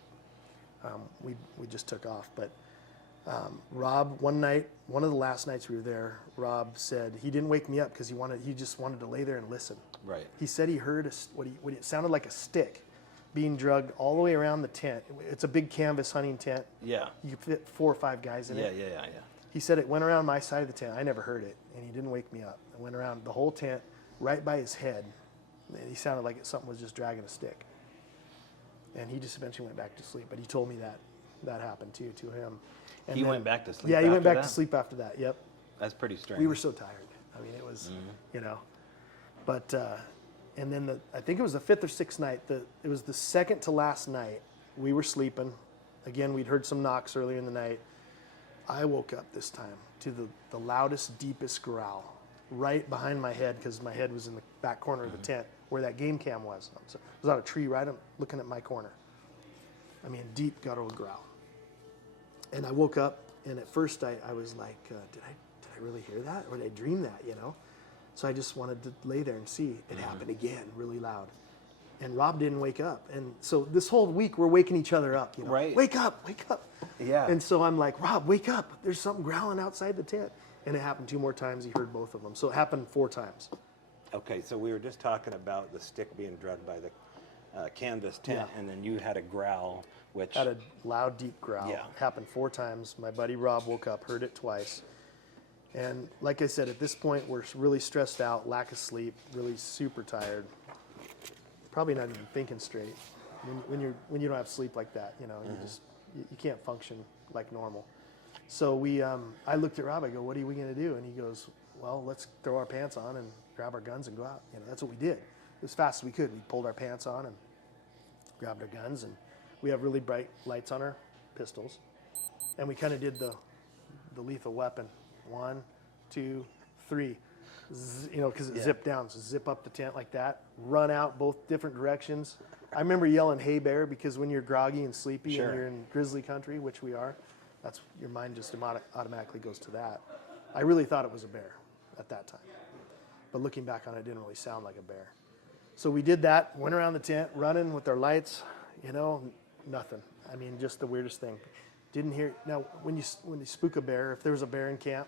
We just took off. But Rob, one night, one of the last nights we were there, Rob said he didn't wake me up because he just wanted to lay there and listen. Right. He said he heard what it sounded like a stick being dragged all the way around the tent. It's a big canvas hunting tent. Yeah. You could fit 4 or 5 guys in it. Yeah. He said it went around my side of the tent. I never heard it, and he didn't wake me up. It went around the whole tent, right by his head. And he sounded like something was just dragging a stick. And he just eventually went back to sleep. But he told me that happened too to him. And He then- went back to sleep. Yeah, he went after back that? to sleep after that. Yep. That's pretty strange. We were so tired. I mean, it was, you know. But and then I think it was the 5th or 6th night. It was the second to last night. We were sleeping. Again, we'd heard some knocks earlier in the night. I woke up this time to the loudest, deepest growl right behind my head, because my head was in the back corner of the tent where that game cam was. So it was on a tree right looking at my corner. I mean, deep guttural growl. And I woke up, and at first I was like, did I really hear that? Or did I dream that, you know? So I just wanted to lay there and see. It happened again, really loud. And Rob didn't wake up. And so this whole week, we're waking each other up, you know? Right. Wake up, wake up. Yeah. And so I'm like, Rob, wake up. There's something growling outside the tent. And it happened 2 more times. He heard both of them. So it happened 4 times. Okay, so we were just talking about the stick being drugged by the canvas tent, Yeah. and then you had a growl, which... Had a loud, deep growl. Yeah. Happened 4 times. My buddy Rob woke up, heard it twice. And like I said, at this point, we're really stressed out, lack of sleep, really super tired. Probably not even thinking straight. When you don't have sleep like that, you know, you can't function like normal. So I looked at Rob. I go, "What are we going to do?" And he goes, "Well, let's throw our pants on and grab our guns and go out." You know, that's what we did. As fast as we could. We pulled our pants on and grabbed our guns, and we have really bright lights on our pistols, and we kind of did the lethal weapon. 1, 2, 3. You know, because it zipped down. So zip up the tent like that, run out both different directions. I remember yelling, "Hey, bear," because when you're groggy and sleepy Sure. and you're in grizzly country, which we are, that's your mind just automatically goes to that. I really thought it was a bear at that time. But looking back on it, it didn't really sound like a bear. So we did that, went around the tent, running with our lights, you know, nothing. I mean, just the weirdest thing. Didn't hear. Now, when you spook a bear, if there's a bear in camp,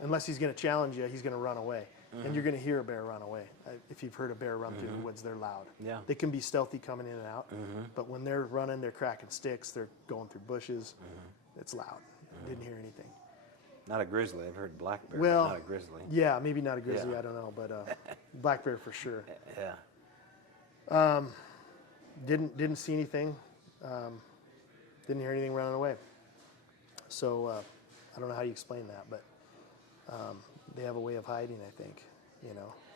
unless he's going to challenge you, he's going to run away. And you're going to hear a bear run away. If you've heard a bear run through the woods, they're loud. Yeah. They can be stealthy coming in and out, but when they're running, they're cracking sticks, they're going through bushes. It's loud. Didn't hear anything. Not a grizzly. I've heard black bear, Well, but not a grizzly. Yeah, maybe not a grizzly. Yeah. I don't know, but black bear for sure. Yeah. Didn't see anything. Didn't hear anything running away. So I don't know how you explain that, but they have a way of hiding, I think,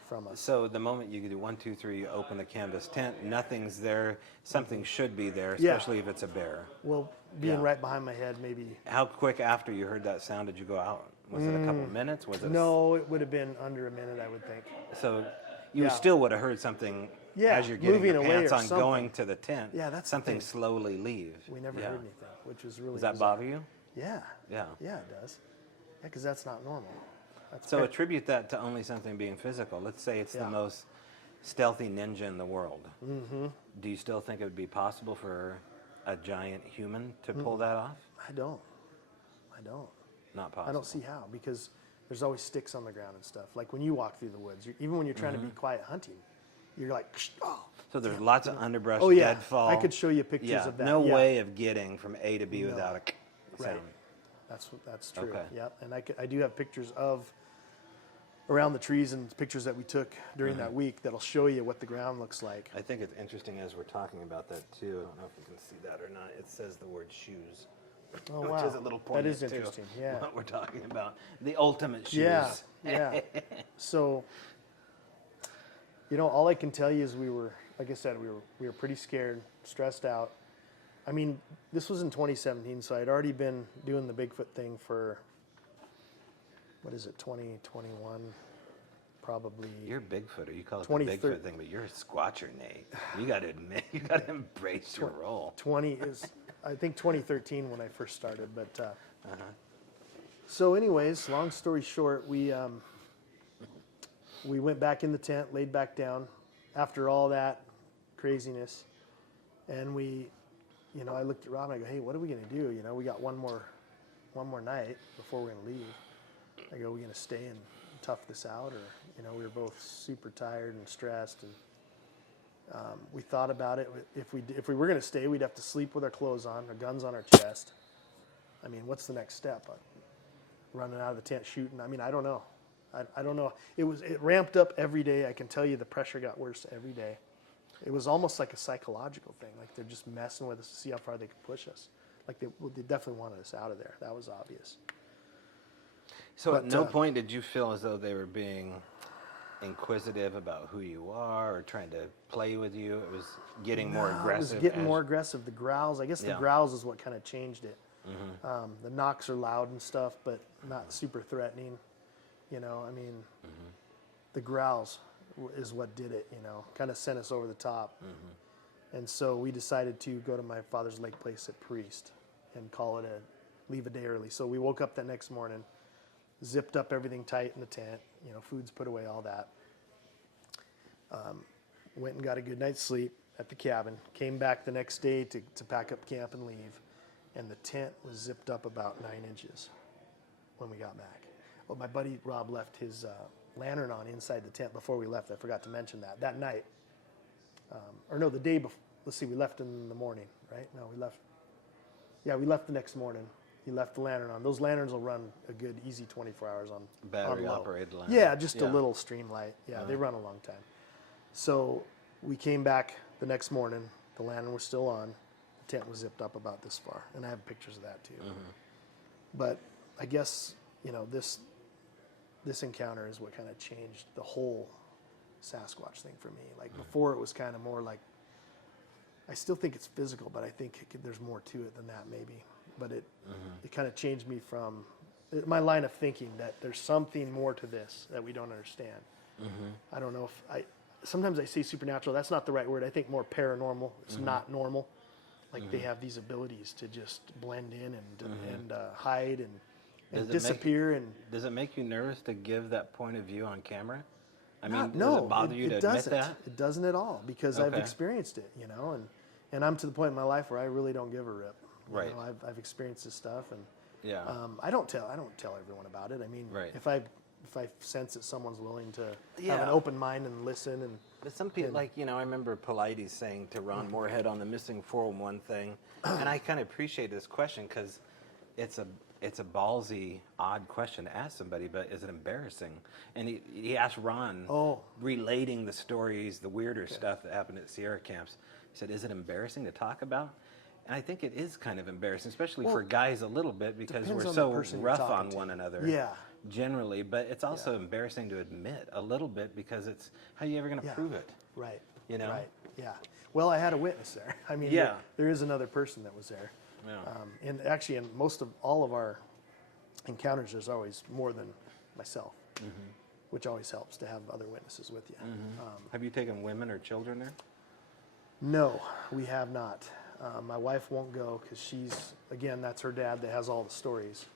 from us. So the moment you do 1, 2, 3, you open the canvas tent, nothing's there. Something should be there, Yeah. especially if it's a bear. Well, being Yeah. right behind my head, maybe. How quick after you heard that sound did you go out? Was it a couple of minutes? Was it No, it would have been under a minute, I would think. So you Yeah. still would have heard something Yeah, as you're getting moving your away pants or on, something. going to the tent. Yeah, that's the something thing. slowly leave. We never Yeah. heard anything, which was really Does that bizarre. bother you? Yeah. Yeah. Yeah, it does. Yeah, because that's not normal. That's So cra- attribute that to only something being physical. Let's say it's Yeah. the most stealthy ninja in the world. Mm-hmm. Do you still think it would be possible for a giant human to pull that off? I don't. Not possible. I don't see how, because there's always sticks on the ground and stuff. Like when you walk through the woods, even when you're trying to be quiet hunting, you're like, oh. So there's lots of underbrush, Oh, yeah. deadfall. I could show you pictures yeah, of that. No Yeah. way of getting from A to B No. without a Right. sound. That's true. Okay. Yep. And I do have pictures of around the trees and pictures that we took during that week that'll show you what the ground looks like. I think it's interesting as we're talking about that too. I don't know if you can see that or not. It says the word shoes. Oh, Which wow. is a little That poignant is interesting. too, Yeah. what we're talking about. The ultimate shoes. Yeah. Yeah. So, all I can tell you is we were, like I said, we were pretty scared, stressed out. I mean, this was in 2017, so I'd already been doing the Bigfoot thing for, 2021, probably. You're Bigfooter. You call it the 2013. Bigfoot thing, but you're a Squatcher, Nate. You got to admit, you got to embrace your role. 20 is, I think 2013 when I first started. But so, anyways, long story short, we went back in the tent, laid back down after all that craziness, and I looked at Rob and I go, "Hey, what are we gonna do? We got one more night before we're gonna leave." I go, "Are we gonna stay and tough this out, or we were both super tired and stressed, and we thought about it. If we were going to stay, we'd have to sleep with our clothes on, our guns on our chest. I mean, what's the next step? Running out of the tent shooting? I mean, I don't know. I don't know. It ramped up every day. I can tell you the pressure got worse every day. It was almost like a psychological thing. Like they're just messing with us to see how far they could push us. Like they definitely wanted us out of there. That was obvious. So But, at no point did you feel as though they were being inquisitive about who you are or trying to play with you? It was getting more aggressive. It was getting more aggressive. The growls, I guess the Yeah. growls is what kind of changed it. The knocks are loud and stuff, but not super threatening. The growls is what did it, kind of sent us over the top. And so we decided to go to my father's lake place at Priest and leave a day early. So we woke up that next morning, zipped up everything tight in the tent, food's put away, all that. Went and got a good night's sleep at the cabin, came back the next day to pack up camp and leave, and the tent was zipped up about 9 inches when we got back. Well, my buddy Rob left his lantern on inside the tent before we left. I forgot to mention that night. The day before. Let's see, we left in the morning, right? No, we left. Yeah, we left the next morning. He left the lantern on. Those lanterns will run a good, easy 24 hours on Battery low. operated lantern. Yeah, just a little stream light. Yeah, they run a long time. So we came back the next morning. The lantern was still on. The tent was zipped up about this far, and I have pictures of that too. But I guess this encounter is what kind of changed the whole Sasquatch thing for me. Like before, it was kind of more like, I still think it's physical, but I think there's more to it than that maybe. But it kind of changed me from my line of thinking that there's something more to this that we don't understand. I don't know if sometimes I say supernatural. That's not the right word. I think more paranormal. It's not normal. Like they have these abilities to just blend in and hide and disappear. Does it make you nervous to give that point of view on camera? I No, mean, does it bother you to admit doesn't. that? It doesn't at all because I've Okay. experienced it, and I'm to the point in my life where I really don't give a rip. Right. I've experienced this stuff, and Yeah. I don't tell everyone about it. I mean, Right. if I sense that someone's willing to have Yeah. an open mind and listen, and But some people, I remember Polides saying to Ron Moorhead on the missing 411 thing, and I kind of appreciate this question because it's it's a ballsy, odd question to ask somebody, but is it embarrassing? And he asked Ron, relating the stories, the weirder stuff that happened at Sierra camps. He said, is it embarrassing to talk about? And I think it is kind of embarrassing, especially for guys a little bit, because we're so rough on one another. Yeah. Generally, but it's also embarrassing to admit a little bit, because it's, how are you ever going to prove it? Right. You know? Right. Yeah. Well, I had a witness there. I mean, there is another person that was there. Yeah. And actually, in most of all of our encounters, there's always more than myself, which always helps to have other witnesses with you. Have you taken women or children there? No, we have not. My wife won't go because that's her dad that has all the stories.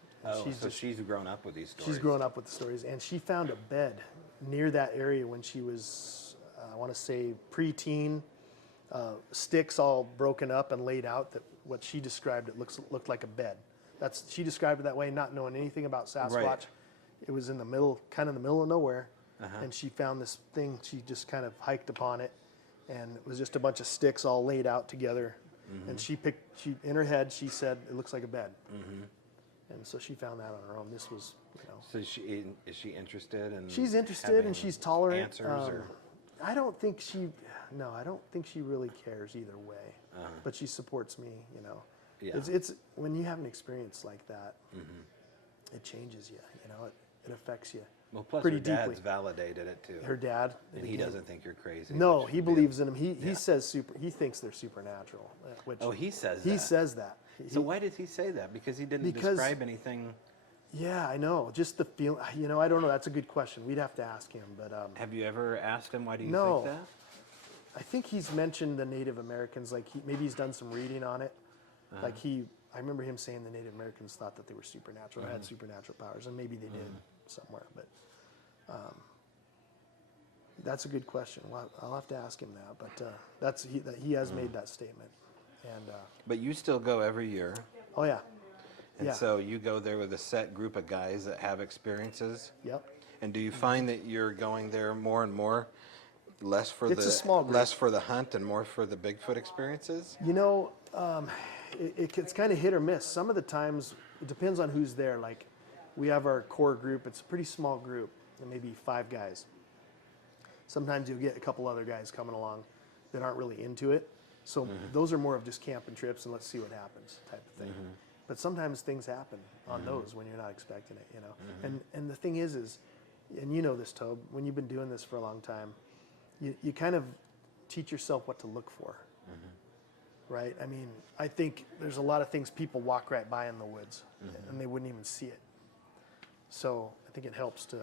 She's grown up with these stories. She's grown up with the stories, and she found a bed near that area when she was, I want to say, preteen. Sticks all broken up and laid out. That what she described, it looked like a bed. She described it that way, not knowing anything about Sasquatch. Right. It was in the middle, kind of in the middle of nowhere, and she found this thing. She just kind of hiked upon it, and it was just a bunch of sticks all laid out together. And she in her head, she said it looks like a bed. And so she found that on her own. This was, So is she interested in? She's interested and she's tolerant. Answers or? I don't think she really cares either way. But she supports me. Yeah. It's when you have an experience like that, it changes you. It affects you. Well, plus pretty her dad's deeply. Validated it too. Her dad, and he doesn't think you're crazy. No, he believes in them. He says he thinks they're supernatural. He says that. He says that. So why does he say that? Because he didn't describe anything. Yeah, I know. Just the feel. I don't know. That's a good question. We'd have to ask him. But have you ever asked him why do you think that? I think he's mentioned the Native Americans. Like maybe he's done some reading on it. I remember him saying the Native Americans thought that they were supernatural, or had supernatural powers, and maybe they did somewhere. But that's a good question. Well, I'll have to ask him that. But he has made that statement. And but you still go every year. Oh yeah. And so you go there with a set group of guys that have experiences. Yep. And do you find that you're going there more and more, less for a small group. Less for the hunt and more for the Bigfoot experiences? It's kind of hit or miss. Some of the times it depends on who's there. Like we have our core group. It's a pretty small group, maybe 5 guys. Sometimes you'll get a couple other guys coming along that aren't really into it. So those are more of just camping trips and let's see what happens type of thing. But sometimes things happen on those when you're not expecting it, And the thing is, and you know this, Tobe, when you've been doing this for a long time, you kind of teach yourself what to look for, right? I mean, I think there's a lot of things people walk right by in the woods and they wouldn't even see it. So I think it helps to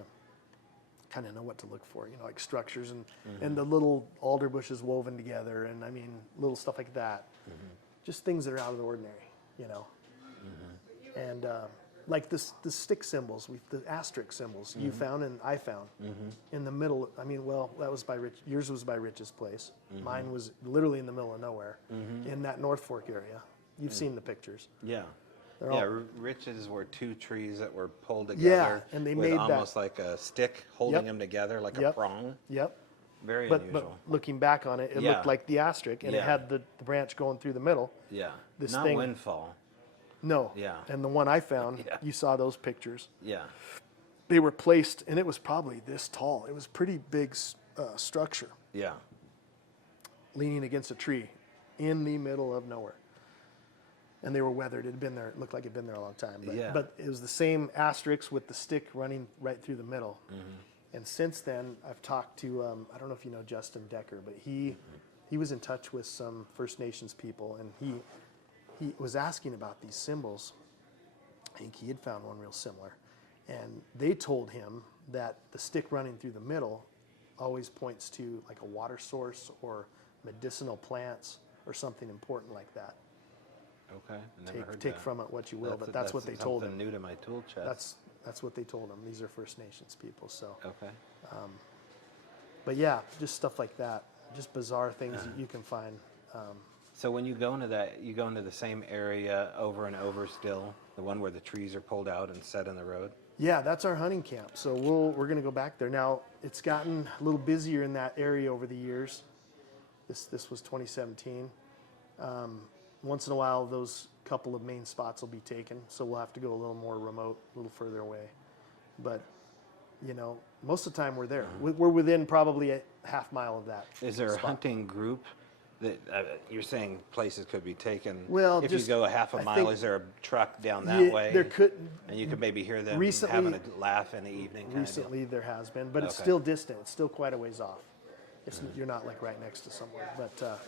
kind of know what to look for, like structures and the little alder bushes woven together, and I mean little stuff like that. Just things that are out of the ordinary, And like the stick symbols, the asterisk symbols you found and I found in the middle. I mean, well, that was by Rich. Yours was by Rich's place. Mine was literally in the middle of nowhere, in that North Fork area. You've seen the pictures. Yeah. Rich's were 2 trees that were pulled together. Yeah, and they with made almost like a stick holding them together, like a prong. Yep. Very unusual. But looking back on it, it looked like the asterisk, and it had the branch going through the middle. Yeah. This Not thing, windfall. No. Yeah. And the one I found, you saw those pictures. Yeah. They were placed, and it was probably this tall. It was pretty big structure. Yeah. Leaning against a tree in the middle of nowhere. And they were weathered. It had been there. It looked like it had been there a long time. But it was the same asterisk with the stick running right through the middle. And since then, I've talked to, I don't know if you know Justin Decker, but he was in touch with some First Nations people, and he was asking about these symbols. I think he had found one real similar. And they told him that the stick running through the middle always points to like a water source or medicinal plants or something important like that. Okay, I never heard take that. from it what you will, but that's what they told him. Something new to my tool chest. That's what they told him. These are First Nations people, so. Okay. But yeah, just stuff like that, just bizarre things that you can find. So when you go into that, you go into the same area over and over still, the one where the trees are pulled out and set in the road? Yeah, that's our hunting camp. So we're going to go back there. Now, it's gotten a little busier in that area over the years. This was 2017. Once in a while, those couple of main spots will be taken, so we'll have to go a little more remote, a little further away. But, you know, most of the time we're there. We're within probably a half mile of that. Is there a spot. hunting group that you're saying places could be taken? Well, if just- you go a half a I mile, think- is there a truck down that Yeah, way? there could. And you could maybe hear them Recently- having a laugh in the evening. Kind Recently there has been, but it's Okay. still distant. It's still quite a ways off. You're not like right next to someone. But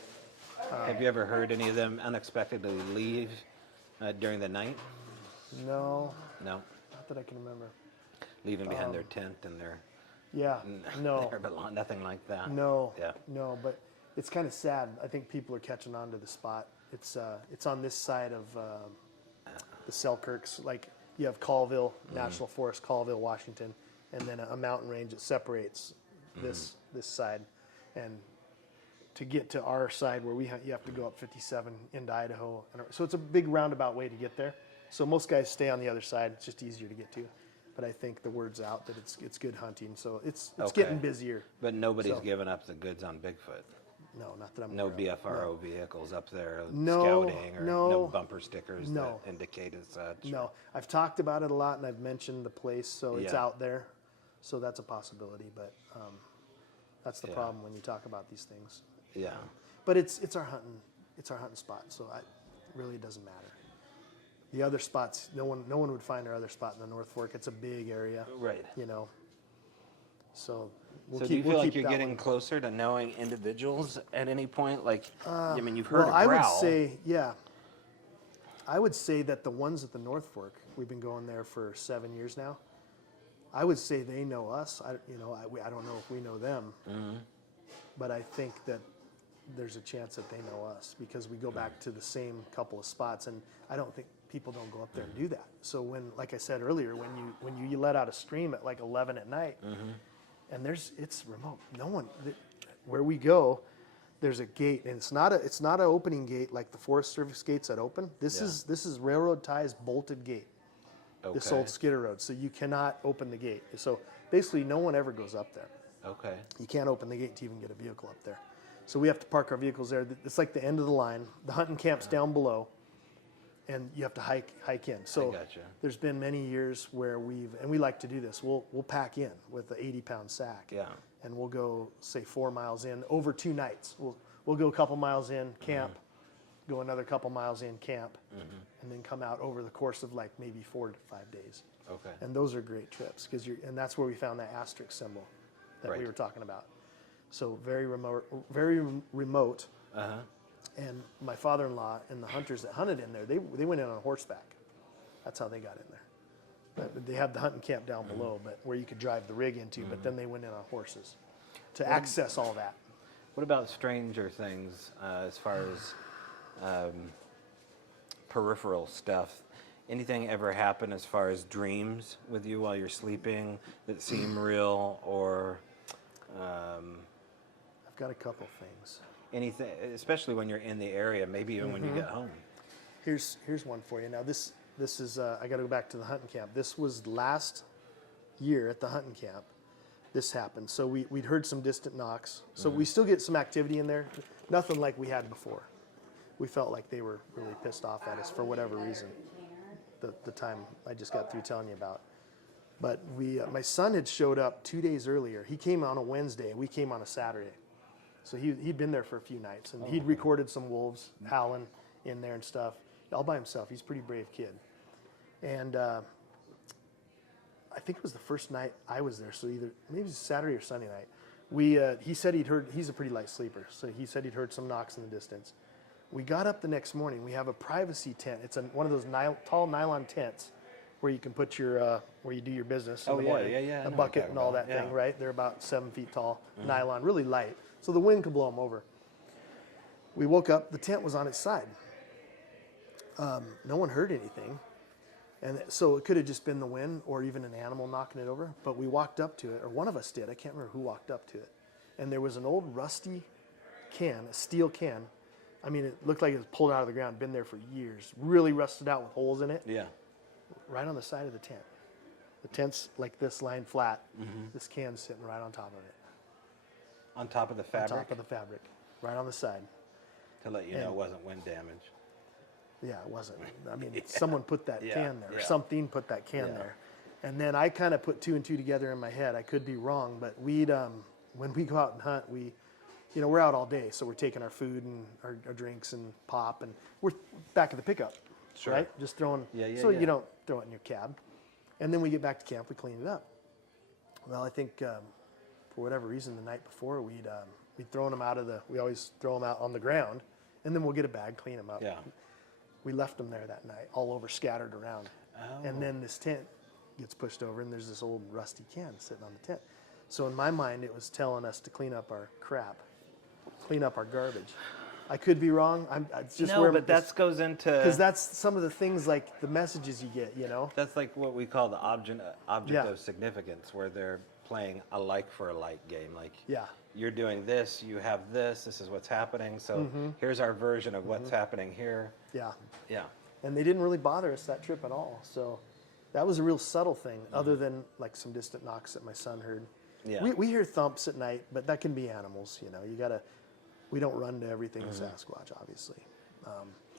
Have you ever heard any of them unexpectedly leave during the night? no, No, not that I can remember. leaving behind their tent and their Yeah, no, nothing like that. no, Yeah. no. But it's kind of sad. I think people are catching on to the spot. It's on this side of the Selkirks. Like you have Colville National Forest, Colville, Washington, and then a mountain range that separates this side. And to get to our side where you have to go up 57 into Idaho. So it's a big roundabout way to get there. So most guys stay on the other side. It's just easier to get to. But I think the word's out that it's good hunting. So it's Okay. getting busier. But nobody's So- given up the goods on Bigfoot. No, not that I'm No aware of. BFRO vehicles up there No, scouting or no no, bumper stickers no. that indicate as such. No, I've talked about it a lot and I've mentioned the place, so it's Yeah. out there. So that's a possibility, but that's the Yeah. problem when you talk about these things. Yeah. But it's our hunting spot, so it really doesn't matter. The other spots, no one would find our other spot in the North Fork. It's a big area, Right. you know. So we'll So keep. do you feel we'll like keep you're that getting one. closer to knowing individuals at any point? Like, I mean, you've heard Well, a I growl. would say, yeah. I would say that the ones at the North Fork, we've been going there for 7 years now. I would say they know us. I don't know if we know them, but I think that there's a chance that they know us because we go back to the same couple of spots, and I don't think people don't go up there and do that. So when, like I said earlier, when you let out a stream at like 11 at night, and it's remote. No one where we go. There's a gate, and it's not an opening gate like the Forest Service gates that open. This is railroad ties bolted gate. This Okay. old skidder road, so you cannot open the gate. So basically, no one ever goes up there. Okay. You can't open the gate to even get a vehicle up there. So we have to park our vehicles there. It's like the end of the line. The hunting camp's down below, and you have to hike in. So gotcha. there's been many years where we like to do this. We'll pack in with an 80-pound sack. Yeah. And we'll go, say, 4 miles in over 2 nights. We'll go a couple miles in, camp, go another couple miles in, camp, and then come out over the course of like maybe 4 to 5 days. Okay. And those are great trips and that's where we found that asterisk symbol that we Right. were talking about. So very remote. Uh-huh. And my father-in-law and the hunters that hunted in there, they went in on horseback. That's how they got in there. But they have the hunting camp down below, but where you could drive the rig into, but then they went in on horses to access all that. What about stranger things as far as peripheral stuff? Anything ever happen as far as dreams with you while you're sleeping that seem real, or I've got a couple things. anything, especially when you're in the area, maybe even when you get home? Here's one for you. Now this is I got to go back to the hunting camp. This was last year at the hunting camp. This happened. So we'd heard some distant knocks. So we still get some activity in there. Nothing like we had before. We felt like they were really pissed off at us for whatever reason. The time I just got through telling you about. But my son had showed up 2 days earlier. He came on a Wednesday. We came on a Saturday. So he'd been there for a few nights, and he'd recorded some wolves howling in there and stuff, all by himself. He's a pretty brave kid. And I think it was the first night I was there, so maybe it was Saturday or Sunday night. He said he's a pretty light sleeper, so he said he'd heard some knocks in the distance. We got up the next morning. We have a privacy tent. It's one of those tall nylon tents where you can put your where you do your business in the morning. yeah. I know A what you're bucket talking and all about. that thing, Yeah. right? They're about 7 feet tall, nylon, really light, so the wind could blow them over. We woke up. The tent was on its side. No one heard anything, and so it could have just been the wind or even an animal knocking it over. But we walked up to it, or one of us did. I can't remember who walked up to it, and there was an old rusty can, a steel can. I mean, it looked like it was pulled out of the ground, been there for years, really rusted out with holes in it, Yeah. right on the side of the tent. The tent's like this, lying flat. This can's sitting right on top of it, On top of the on fabric top of the fabric, right on the side. to let you know it wasn't wind damage. Yeah, it wasn't. I mean, someone put that can there, or yeah. something put that can there. And then I kind of put 2 and 2 together in my head. I could be wrong, but we'd, when we go out and hunt, we're out all day. So we're taking our food and our drinks and pop, and we're back at the pickup, Sure. right? Just throwing, so you don't throw it in your cab. And then we get back to camp, we clean it up. Well, I think for whatever reason, the night before, we'd thrown them we always throw them out on the ground, and then we'll get a bag, clean them up. Yeah. We left them there that night, all over, scattered around. Oh. And then this tent gets pushed over, and there's this old rusty can sitting on the tent. So in my mind, it was telling us to clean up our crap, clean up our garbage. I could be wrong. It's just but that goes into... Because that's some of the things, like the messages you get, you know? That's like what we call the object of significance, where they're playing a like for a like game. Like, you're doing this, you have this is what's happening, so here's our version of what's happening here. Yeah. Yeah. And they didn't really bother us that trip at all. So that was a real subtle thing, other than like some distant knocks that my son heard. Yeah. We hear thumps at night, but that can be animals, you know. We don't run to everything Sasquatch, obviously.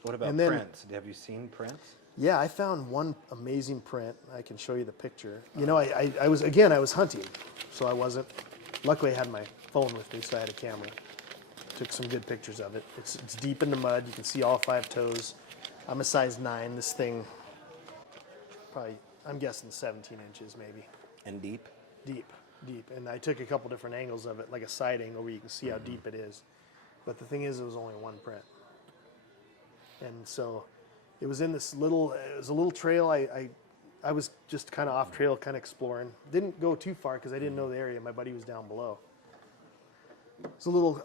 What about prints? Have you seen prints? Yeah, I found one amazing print. I can show you the picture. You know, I was hunting, so I wasn't. Luckily, I had my phone with me, so I had a camera. Took some good pictures of it. It's deep in the mud. You can see all 5 toes. I'm a size 9. This thing, probably, I'm guessing 17 inches maybe. And deep? Deep. And I took a couple different angles of it, like a side angle where you can see how deep it is. But the thing is, it was only one print. And so it was in this it was a little trail. I was just kind of off trail, kind of exploring. Didn't go too far because I didn't know the area. My buddy was down below. It's a little,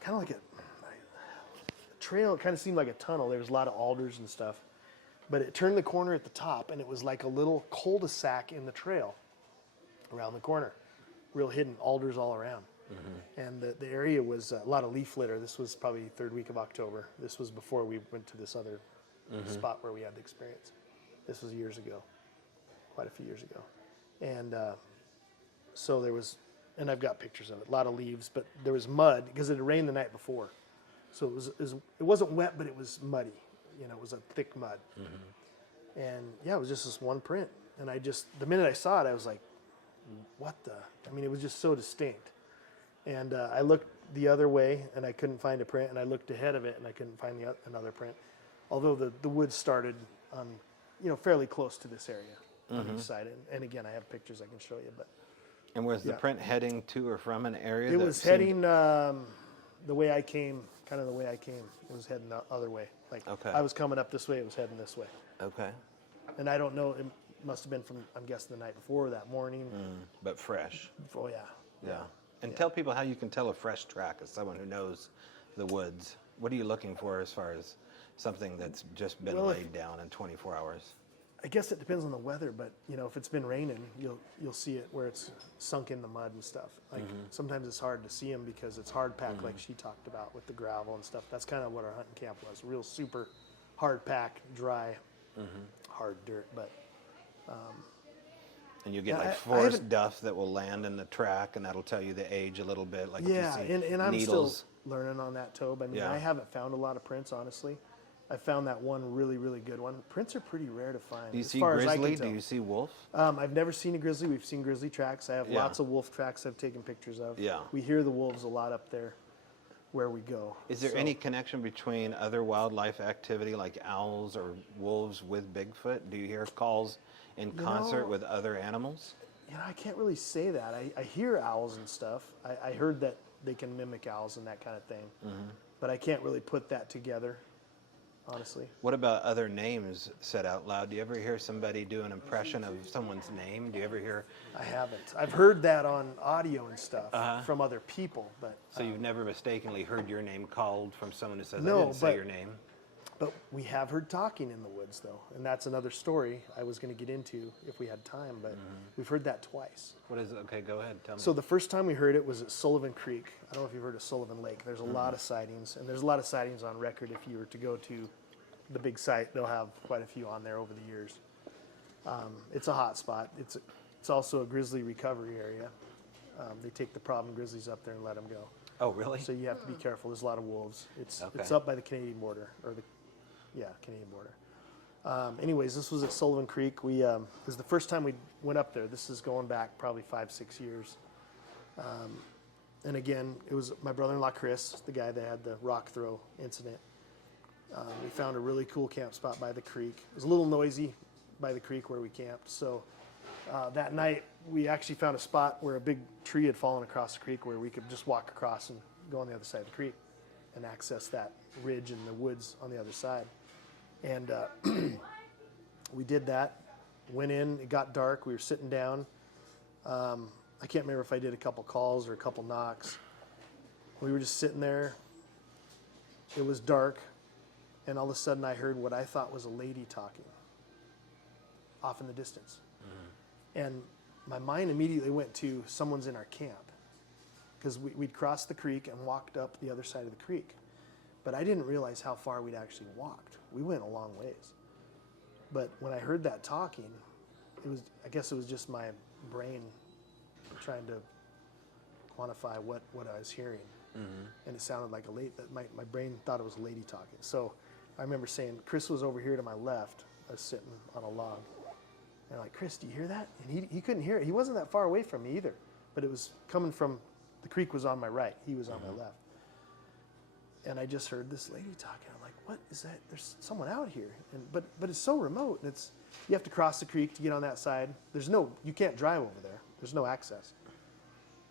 kind of like a trail. It kind of seemed like a tunnel. There was a lot of alders and stuff. But it turned the corner at the top, and it was like a little cul-de-sac in the trail around the corner. Real hidden, alders all around. And the area was a lot of leaf litter. This was probably 3rd week of October. This was before we went to this other spot where we had the experience. This was years ago, quite a few years ago. And so there was, and I've got pictures of it, a lot of leaves, but there was mud because it had rained the night before. So it wasn't wet, but it was muddy. You know, it was a thick mud. And yeah, it was just this one print. And the minute I saw it, I was like, what the? I mean, it was just so distinct. And I looked the other way, and I couldn't find a print. And I looked ahead of it, and I couldn't find another print. Although the woods started on, fairly close to this area on each side. And again, I have pictures I can show you. But and was the print heading to or from an area? It was heading the way I came, kind of the way I came. It was heading the other way. Like I was coming up this way, it was heading this way. Okay. And I don't know, it must have been from, I'm guessing, the night before or that morning. But fresh. Oh, yeah. Yeah. And tell people how you can tell a fresh track as someone who knows the woods. What are you looking for as far as something that's just been laid down in 24 hours? I guess it depends on the weather, but if it's been raining, you'll see it where it's sunk in the mud and stuff. Like sometimes it's hard to see them because it's hard pack, like she talked about with the gravel and stuff. That's kind of what our hunting camp was, real super hard pack, dry, hard dirt. But and you get like forest duff that will land in the track, and that'll tell you the age a little bit. Like yeah, if you see and I'm needles. still learning on that, Tobe. I mean, I haven't found a lot of prints, honestly. I found that one really, really good one. Prints are pretty rare to find. Do you see grizzly? Do you see wolf? I've never seen a grizzly. We've seen grizzly tracks. I have lots of wolf tracks I've taken pictures of. Yeah. We hear the wolves a lot up there where we go. Is there any connection between other wildlife activity like owls or wolves with Bigfoot? Do you hear calls in concert with other animals? I can't really say that. I hear owls and stuff. I heard that they can mimic owls and that kind of thing. But I can't really put that together, honestly. What about other names said out loud? Do you ever hear somebody do an impression of someone's name? Do you ever hear? I haven't. I've heard that on audio and stuff from other people, but. So you've never mistakenly heard your name called from someone who says, I didn't say your name? But we have heard talking in the woods, though, and that's another story I was going to get into if we had time, but we've heard that twice. What is it? Okay, go ahead, tell me. So the first time we heard it was at Sullivan Creek. I don't know if you've heard of Sullivan Lake. There's a lot of sightings, and there's a lot of sightings on record. If you were to go to the big site, they'll have quite a few on there over the years. It's a hot spot. It's also a grizzly recovery area. They take the problem grizzlies up there and let them go. Oh, really? So you have to be careful. There's a lot of wolves. It's up by the Canadian border, or Yeah, Canadian border. Anyways, this was at Sullivan Creek. It was the first time we went up there. This is going back probably 5-6 years. And again, it was my brother-in-law Chris, the guy that had the rock throw incident. We found a really cool camp spot by the creek. It was a little noisy by the creek where we camped. So that night, we actually found a spot where a big tree had fallen across the creek where we could just walk across and go on the other side of the creek and access that ridge and the woods on the other side. And we did that, went in, it got dark, we were sitting down. I can't remember if I did a couple calls or a couple knocks. We were just sitting there. It was dark, and all of a sudden I heard what I thought was a lady talking off in the distance. And my mind immediately went to someone's in our camp, because we'd crossed the creek and walked up the other side of the creek. But I didn't realize how far we'd actually walked. We went a long ways. But when I heard that talking, I guess it was just my brain trying to quantify what I was hearing. And it sounded like a lady. My brain thought it was a lady talking. So I remember saying, Chris was over here to my left. I was sitting on a log. And I'm like, Chris, do you hear that? And he couldn't hear it. He wasn't that far away from me either. But it was coming from, the creek was on my right. He was on my left. And I just heard this lady talking. I'm like, what is that? There's someone out here. But it's so remote. And you have to cross the creek to get on that side. You can't drive over there. There's no access.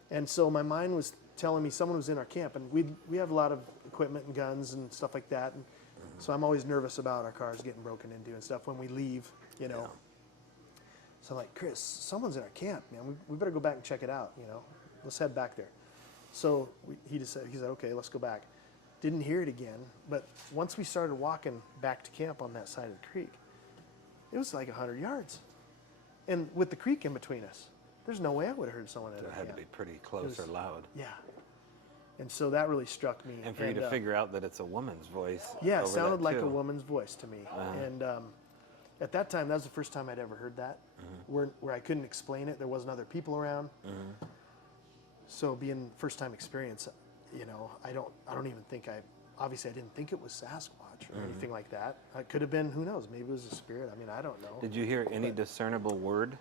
And so my mind was telling me someone was in our camp. And we have a lot of equipment and guns and stuff like that. And so I'm always nervous about our cars getting broken into and stuff when we leave, you know. Yeah. So I'm like, Chris, someone's in our camp, man. We better go back and check it out, you know. Let's head back there. So he said, okay, let's go back. Didn't hear it again. But once we started walking back to camp on that side of the creek, it was like 100 yards. And with the creek in between us, there's no way I would have heard someone in our camp. It had to be pretty close or loud. Yeah. And so that really struck me. And for you to figure out that it's a woman's voice. Yeah, it sounded like a woman's voice to me. And at that time, that was the first time I'd ever heard that, where I couldn't explain it. There wasn't other people around. So being first time experience, you know, I don't even think obviously I didn't think it was Sasquatch or anything like that. It could have been, who knows, maybe it was a spirit. I mean, I don't know. Did you hear any discernible word?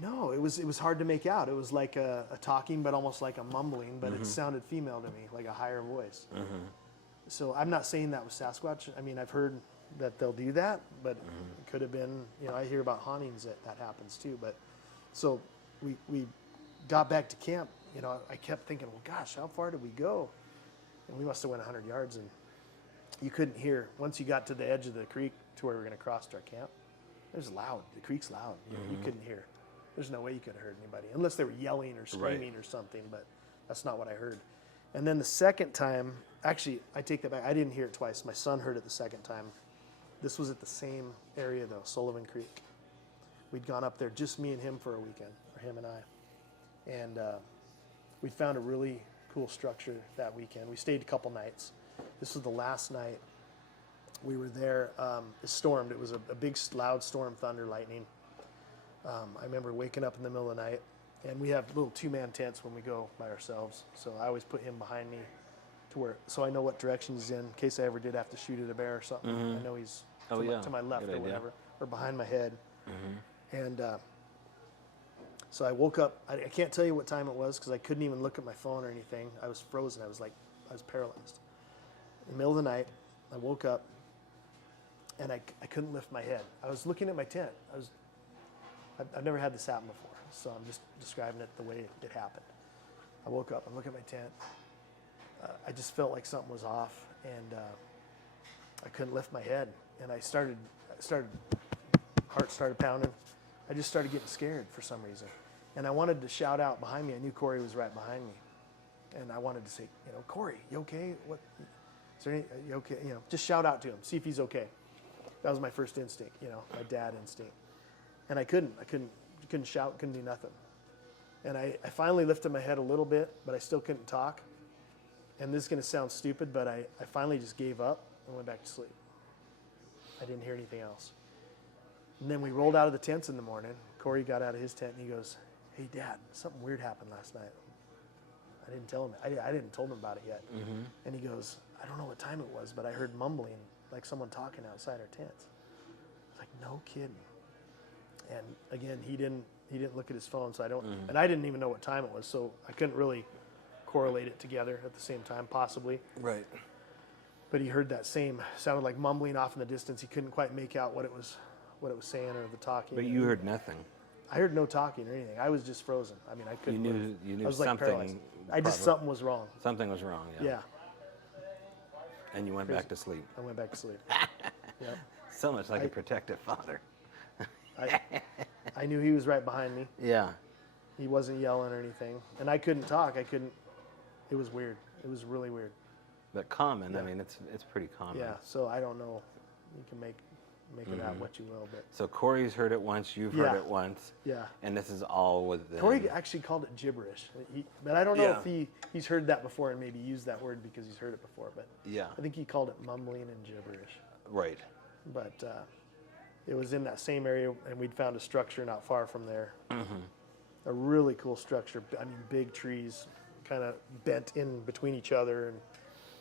No, it was hard to make out. It was like a talking, but almost like a mumbling, but it sounded female to me, like a higher voice. So I'm not saying that was Sasquatch. I mean, I've heard that they'll do that, but it could have been, you know, I hear about hauntings that happens too. But so we got back to camp. You know, I kept thinking, well, gosh, how far did we go? And we must have went 100 yards, and you couldn't hear. Once you got to the edge of the creek to where we were going to cross to our camp, it was loud. The creek's loud. You couldn't hear. There's no way you could have heard anybody, unless they were yelling or screaming or something, but that's not what I heard. And then the second time, actually, I take that back. I didn't hear it twice. My son heard it the second time. This was at the same area, though, Sullivan Creek. We'd gone up there, just me and him for a weekend, or him and I. And we found a really cool structure that weekend. We stayed a couple nights. This was the last night we were there. It stormed. It was a big, loud storm, thunder, lightning. I remember waking up in the middle of the night, and we have little two-man tents when we go by ourselves. So I always put him behind me so I know what direction he's in case I ever did have to shoot at a bear or something. I know he's to my left or whatever, or behind my head. And so I woke up. I can't tell you what time it was because I couldn't even look at my phone or anything. I was frozen. I was paralyzed. In the middle of the night, I woke up, and I couldn't lift my head. I was looking at my tent. I've never had this happen before, so I'm just describing it the way it happened. I woke up, I'm looking at my tent. I just felt like something was off, and I couldn't lift my head. And heart started pounding. I just started getting scared for some reason. And I wanted to shout out behind me. I knew Corey was right behind me. And I wanted to say, you know, Corey, you okay? Are you okay? You know, just shout out to him, see if he's okay. That was my first instinct, you know, my dad instinct. And I couldn't shout, couldn't do nothing. And I finally lifted my head a little bit, but I still couldn't talk. And this is going to sound stupid, but I finally just gave up and went back to sleep. I didn't hear anything else. And then we rolled out of the tents in the morning. Corey got out of his tent and he goes, hey, Dad, something weird happened last night. I didn't tell him. I didn't told him about it yet. And he goes, I don't know what time it was, but I heard mumbling like someone talking outside our tents. I was like, no kidding. And again, he didn't look at his phone, so I don't, and I didn't even know what time it was, so I couldn't really correlate it together at the same time, possibly. Right. But he heard that sounded like mumbling off in the distance. He couldn't quite make out what it was saying or the talking. But you heard nothing. I heard no talking or anything. I was just frozen. I mean, I couldn't. You knew I was like something. paralyzed. Something was wrong. Something was wrong. Yeah. Yeah. And you went back to sleep. I went back to sleep. Yeah. So much like a protective father. I knew he was right behind me. Yeah. He wasn't yelling or anything, and I couldn't talk. It was weird. It was really weird. But common. Yeah. I mean, it's pretty common. Yeah. So I don't know. You can make it out what you will, but So Corey's heard it once. You've heard it once. yeah. And this is all within. Corey actually called it gibberish, but I don't know if he's heard that before and maybe used that word because he's heard it before. But Yeah. I think he called it mumbling and gibberish. Right. But it was in that same area, and we'd found a structure not far from there. A really cool structure. I mean, big trees, kind of bent in between each other, and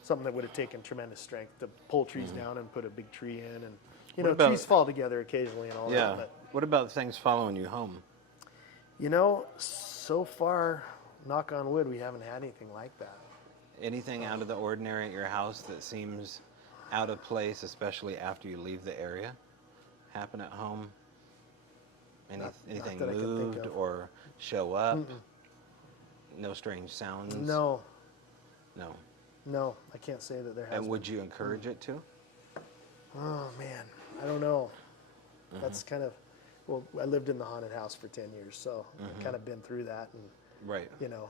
something that would have taken tremendous strength to pull trees down and put a big tree in. And you know, trees fall together occasionally and all Yeah. that. But What about things following you home? you know, so far, knock on wood, we haven't had anything like that. Anything out of the ordinary at your house that seems out of place, especially after you leave the area, happen at home? Anything that I can think moved of. or show up? No strange sounds? No, No. I can't say that there has. And would you encourage it to? Oh man, I don't know. That's kind of, well, I lived in the haunted house for 10 years, so I've kind of been through that, and Right. you know,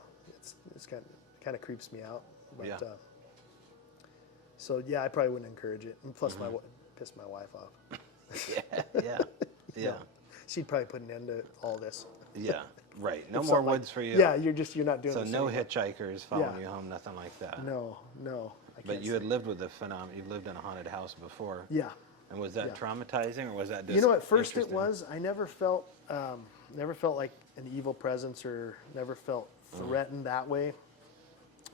it's kind of creeps me out. But, Yeah. So yeah, I probably wouldn't encourage it, and plus piss my wife off. Yeah. She'd probably put an end to all this. Yeah. Right. No If more something woods for you. Yeah, you're not doing So this no anymore. hitchhikers following Yeah. you home, nothing like that. No. I But can't you say. had lived with the phenomenon. You've lived in a haunted house before. Yeah. And was that Yeah. traumatizing, or was that just You know, at first it interesting? was. I never felt like an evil presence, or never felt threatened that way.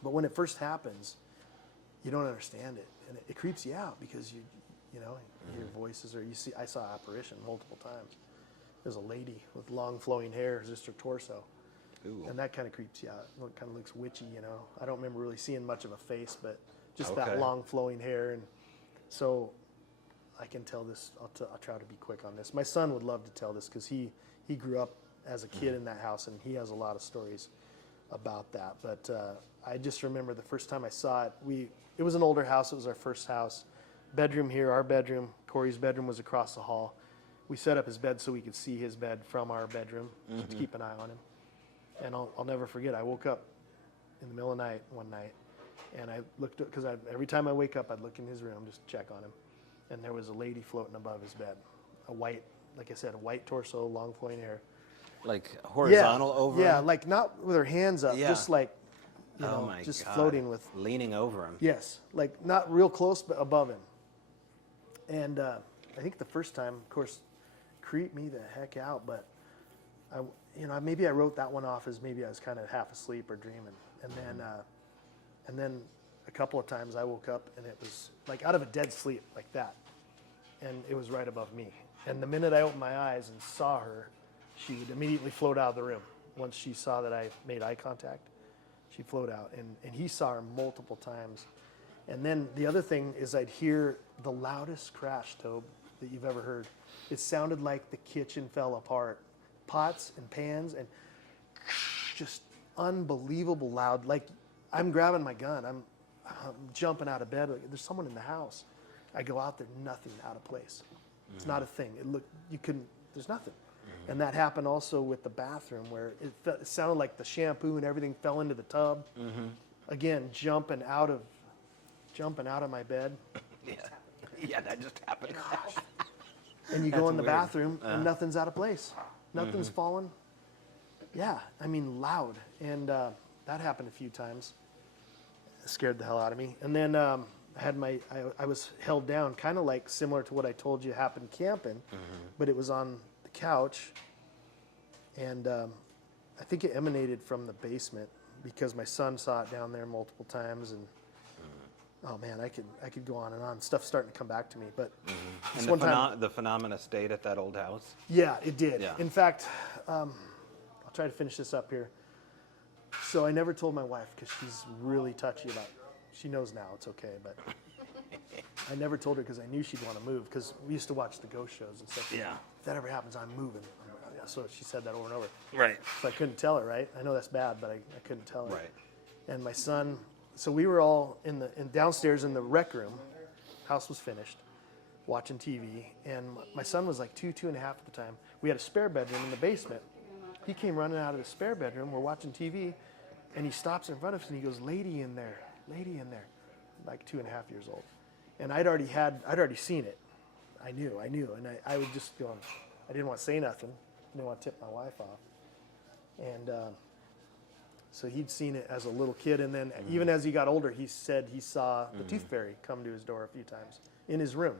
But when it first happens, you don't understand it, and it creeps you out because you hear voices, or you see. I saw apparition multiple times. There's a lady with long flowing hair, just her torso, Ooh. and that kind of creeps you out. It kind of looks witchy, you know. I don't remember really seeing much of a face, but just Okay. that long flowing hair, and so. I can tell this. I'll try to be quick on this. My son would love to tell this because he grew up as a kid in that house, and he has a lot of stories about that. But I just remember the first time I saw it. It was an older house. It was our first house. Bedroom here, our bedroom. Corey's bedroom was across the hall. We set up his bed so we could see his bed from our bedroom to keep an eye on him. And I'll never forget. I woke up in the middle of the night one night, and I looked up because every time I wake up, I'd look in his room just to check on him. And there was a lady floating above his bed, like I said, a white torso, long flowing hair. Like horizontal over Yeah, him? like not with her hands up, Yeah. just like, Oh my just God. floating with. Leaning over him. Yes, like not real close, but above him. And I think the first time, of course, creeped me the heck out. But maybe I wrote that one off as maybe I was kind of half asleep or dreaming. And then a couple of times I woke up and it was like out of a dead sleep like that, and it was right above me. And the minute I opened my eyes and saw her, she would immediately float out of the room. Once she saw that I made eye contact, she'd float out. And he saw her multiple times. And then the other thing is I'd hear the loudest crash, Tobe, that you've ever heard. It sounded like the kitchen fell apart. Pots and pans and just unbelievable loud. Like I'm grabbing my gun. I'm jumping out of bed. Like, there's someone in the house. I go out there, nothing out of place. It's not a thing. There's nothing. And that happened also with the bathroom where it sounded like the shampoo and everything fell into the tub. Again, jumping out of my bed. Yeah, that just happened. And you go That's in the weird. bathroom and nothing's out of place. Nothing's fallen. Yeah, I mean loud. And that happened a few times. It scared the hell out of me. And then I was held down, kind of like similar to what I told you happened camping, but it was on the couch. And I think it emanated from the basement because my son saw it down there multiple times. And Oh man, I could go on and on. Stuff's starting to come back to me, but And one time, the phenomena stayed at that old house. yeah, it did. Yeah. In fact, I'll try to finish this up here. So I never told my wife because she's really touchy about. She knows now it's okay, but I never told her because I knew she'd want to move because we used to watch the ghost shows and stuff. Yeah. If that ever happens, I'm moving. So she said that over and over. Right. So I couldn't tell her, right? I know that's bad, but I couldn't tell her. Right. And my son, so we were all in downstairs in the rec room. House was finished, watching TV, and my son was like 2.5 at the time. We had a spare bedroom in the basement. He came running out of the spare bedroom. We're watching TV, and he stops in front of us and he goes, "Lady in there, like 2.5 years old." And I'd already seen it. I knew, and I would just go. I didn't want to say nothing. I didn't want to tip my wife off. And so he'd seen it as a little kid, and then even as he got older, he said he saw the tooth fairy come to his door a few times in his room.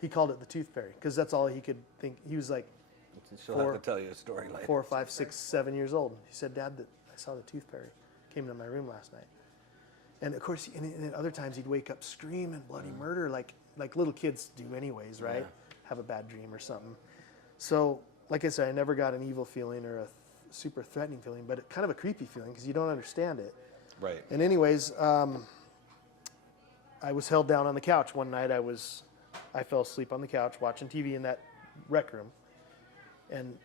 He called it the tooth fairy because that's all he could think. He was like She'll have to tell you a story later. 4, 5, 6, 7 years old. He said, "Dad, I saw the tooth fairy came into my room last night." And of course, and at other times he'd wake up screaming bloody murder, like little kids do anyways, right? Yeah. Have a bad dream or something. So, like I said, I never got an evil feeling or a super threatening feeling, but kind of a creepy feeling because you don't understand it. Right. And anyways, I was held down on the couch one night. I fell asleep on the couch watching TV in that rec room, and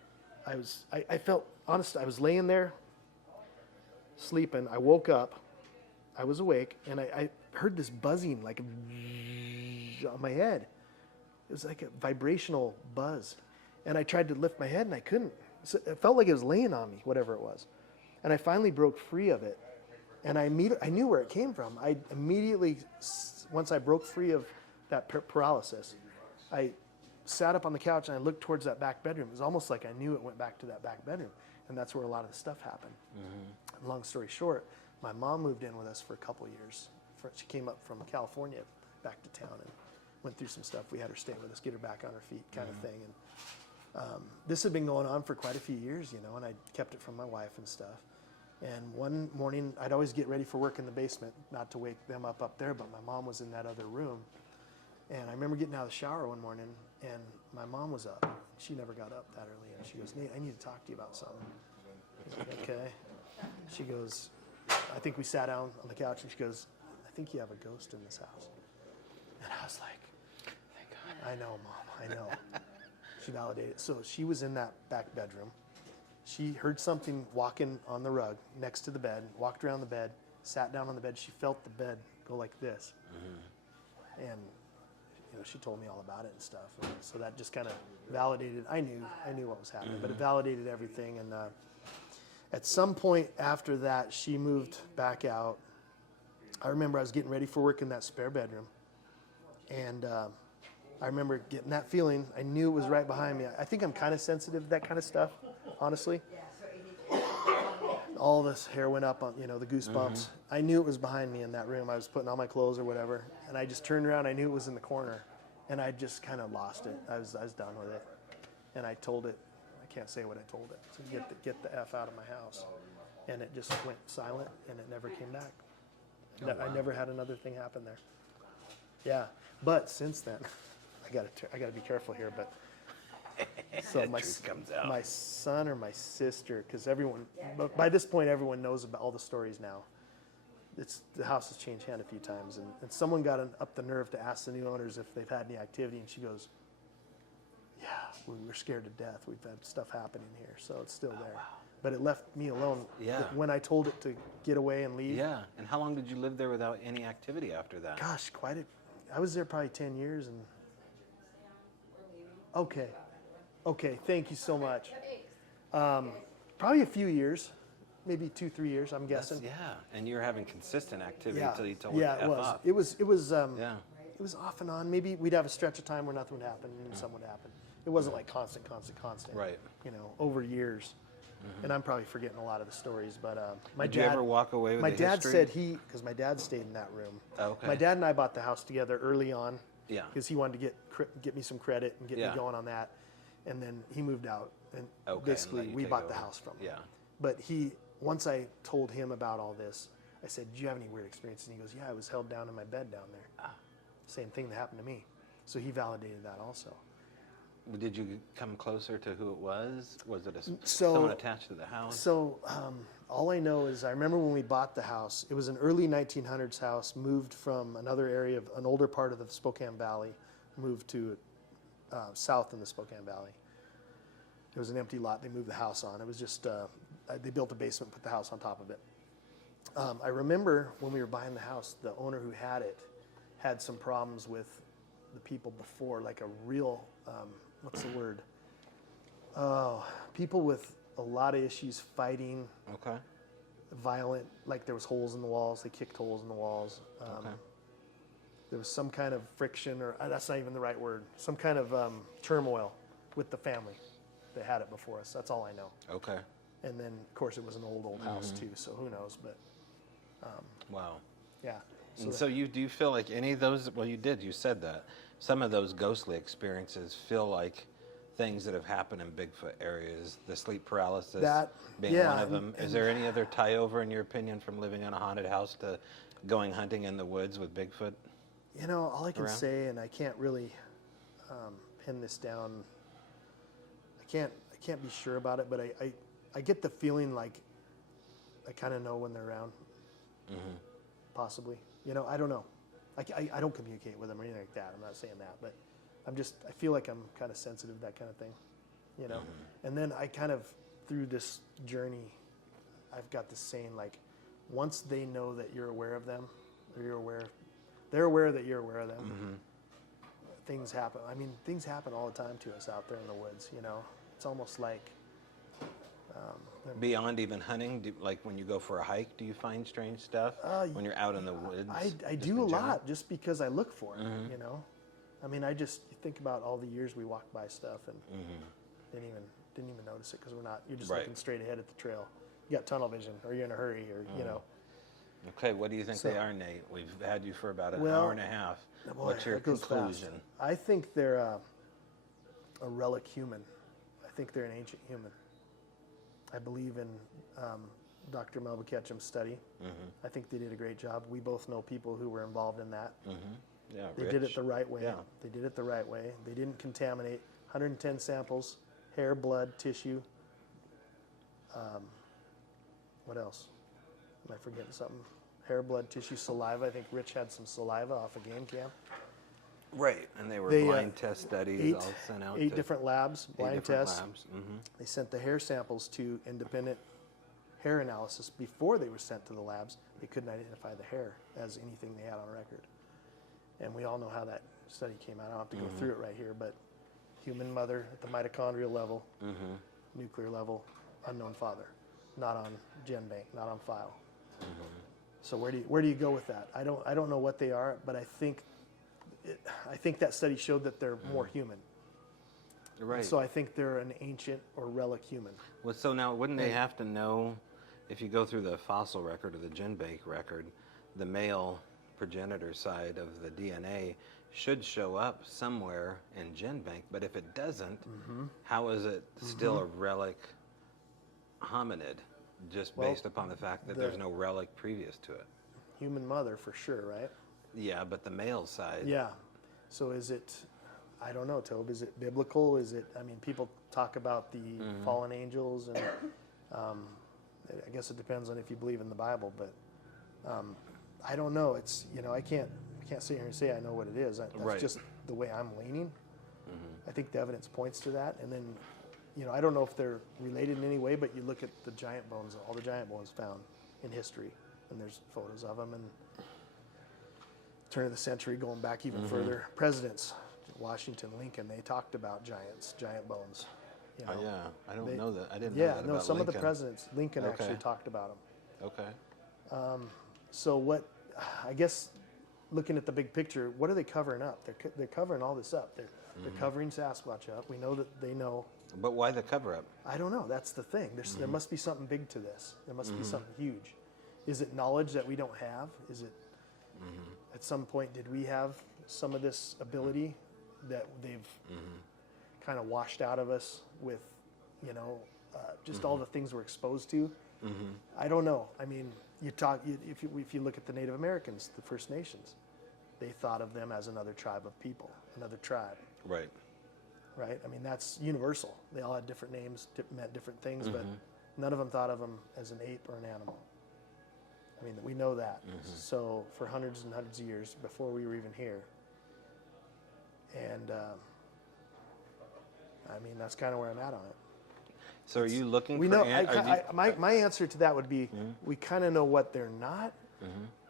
I felt honest. I was laying there sleeping. I woke up. I was awake, and I heard this buzzing like on my head. It was like a vibrational buzz, and I tried to lift my head, and I couldn't. So it felt like it was laying on me, whatever it was. And I finally broke free of it, and I knew where it came from. I immediately, once I broke free of that paralysis, I sat up on the couch and I looked towards that back bedroom. It was almost like I knew it went back to that back bedroom, and that's where a lot of the stuff happened. Mm-hmm. Long story short, my mom moved in with us for a couple years. She came up from California back to town and went through some stuff. We had her stay with us, get her back on her feet, kind of thing. And this had been going on for quite a few years, and I kept it from my wife and stuff. And one morning, I'd always get ready for work in the basement, not to wake them up there, but my mom was in that other room. And I remember getting out of the shower one morning, and my mom was up. She never got up that early, and she goes, "Nate, I need to talk to you about something." I was like, "Okay." She goes, I think we sat down on the couch, and she goes, "I think you have a ghost in this house." And I was like, "Thank God." "I know, Mom, I know." She validated. So she was in that back bedroom. She heard something walking on the rug next to the bed, walked around the bed, sat down on the bed. She felt the bed go like this. Mm-hmm. And she told me all about it and stuff. And so that just kind of validated. I knew what was happening, but it validated everything. And at some point after that, she moved back out. I remember I was getting ready for work in that spare bedroom, and I remember getting that feeling. I knew it was right behind me. I think I'm kind of sensitive to that kind of stuff, honestly. All this hair went up on, the goosebumps. Mm-hmm. I knew it was behind me in that room. I was putting on my clothes or whatever, and I just turned around. I knew it was in the corner, and I just kind of lost it. I was done with it, and I told it. I can't say what I told it. So get the F out of my house, and it just went silent, and it never came back. Oh, wow. I never had another thing happen there. Yeah, but since then, I gotta be careful here, but. So my son or my sister, because by this point everyone knows about all the stories now. The house has changed hand a few times, and someone got up the nerve to ask the new owners if they've had any activity, and she goes, "Yeah, we're scared to death. We've had stuff happening here, so it's still there." Wow. But it left me alone. Yeah. When I told it to get away and leave. Yeah. And how long did you live there without any activity after that? Gosh, I was there probably 10 years, and Okay, thank you so much. Probably a few years, maybe 2-3 years, I'm guessing. Yeah, and you're having consistent activity until you told it F off. It was it was off and on. Maybe we'd have a stretch of time where nothing would happen and then something would happen. It wasn't like constant. Right. Over years. Mm-hmm. And I'm probably forgetting a lot of the stories, but Did you ever walk away with my the dad history? said because my dad stayed in that room. Oh, okay. My dad and I bought the house together early on. Yeah. Because he wanted to get me some credit and get me going on that. And then he moved out, and basically we bought the house from him. Yeah. But once I told him about all this, I said, "Do you have any weird experiences?" And he goes, "Yeah, I was held down in my bed down there." Same thing that happened to me. So he validated that also. Did you come closer to who it was? Was it someone attached to the house? So all I know is I remember when we bought the house, it was an early 1900s house, moved from another area of an older part of the Spokane Valley, moved to south in the Spokane Valley. It was an empty lot. They moved the house on. It was just, they built a basement, put the house on top of it. I remember when we were buying the house, the owner who had it had some problems with the people before, like a real, what's the word? Oh, people with a lot of issues, fighting. Okay. Violent, like there was holes in the walls. They kicked holes in the walls. Okay. There was some kind of friction, or that's not even the right word, some kind of turmoil with the family that had it before us. That's all I know. Okay. And then, of course, it was an old house too, so who knows, but Wow. yeah. And so do you feel like any of those, well, you said that, some of those ghostly experiences feel like things that have happened in Bigfoot areas, the sleep paralysis being one of them. Is there any other tie over, in your opinion, from living in a haunted house to going hunting in the woods with Bigfoot? You know, all I can say, and I can't really pin this down, I can't be sure about it, but I get the feeling like I kind of know when they're around, possibly. You know, I don't know. I don't communicate with them or anything like that. I'm not saying that, but I feel like I'm kind of sensitive to that kind of thing, you know? And then I kind of, through this journey, I've got this saying, like, once they know that you're aware of them, or they're aware that you're aware of them, things happen. I mean, things happen all the time to us out there in the woods, you know? It's almost like... Beyond even hunting, like when you go for a hike, do you find strange stuff when you're out in the woods? I do a lot just because I look for it, you know? I mean, I just think about all the years we walked by stuff and didn't even notice it because you're just looking straight ahead at the trail. You got tunnel vision, or you're in a hurry, or, you know. Okay, what do you think they are, Nate? We've had you for about an hour and a half. Boy, what's your conclusion? I think they're a relic human. I think they're an ancient human. I believe in Dr. Melba Ketchum's study. I think they did a great job. We both know people who were involved in that. Yeah, they did it the right way. Yeah. They did it the right way. They didn't contaminate. 110 samples, hair, blood, tissue. What else? Am I forgetting something? Hair, blood, tissue, saliva. I think Rich had some saliva off a game camp. Right, and they were blind test studies all sent out. 8 different labs, blind tests. Labs. They sent the hair samples to independent hair analysis before they were sent to the labs. They couldn't identify the hair as anything they had on record. And we all know how that study came out. I don't have to go through it right here, but human mother at the mitochondrial level, nuclear level, unknown father, not on GenBank, not on file. So where do you go with that? I don't know what they are, but I think that study showed that they're more human. Right. And so I think they're an ancient or relic human. Well, so now wouldn't they have to know, if you go through the fossil record or the GenBank record, the male progenitor side of the DNA should show up somewhere in GenBank, but if it doesn't, how is it still a relic hominid, just based upon the fact that there's no relic previous to it? Human mother for sure, right? Yeah, but the male side. Yeah. So is it, I don't know, Tobe, is it biblical? Is it, I mean, people talk about the fallen angels, and I guess it depends on if you believe in the Bible, but I don't know. It's, you know, I can't sit here and say I know what it is. That's just the way I'm leaning. I think the evidence points to that. And then, you know, I don't know if they're related in any way, but you look at the giant bones, all the giant bones found in history, and there's photos of them, and turn of the century, going back even further, presidents, Washington, Lincoln, they talked about giant bones. You know, oh yeah, I don't know that. I didn't know that about some Lincoln. of the presidents, Lincoln actually talked about them. Okay. So what, I guess, looking at the big picture, what are they covering up? They're covering all this up. They're covering Sasquatch up. We know that they know. But why the cover up? I don't know. That's the thing. There must be something big to this. There must be something huge. Is it knowledge that we don't have? Is it, at some point, did we have some of this ability that they've kind of washed out of us with, you know, just all the things we're exposed to? I don't know. I mean, if you look at the Native Americans, the First Nations, they thought of them as another tribe of people, another tribe. Right. Right? I mean, that's universal. They all had different names, meant different things, but none of them thought of them as an ape or an animal. I mean, we know that. So for hundreds and hundreds of years before we were even here. And I mean, that's kind of where I'm at on it. So are you looking We for... know. My answer to that would be, we kind of know what they're not.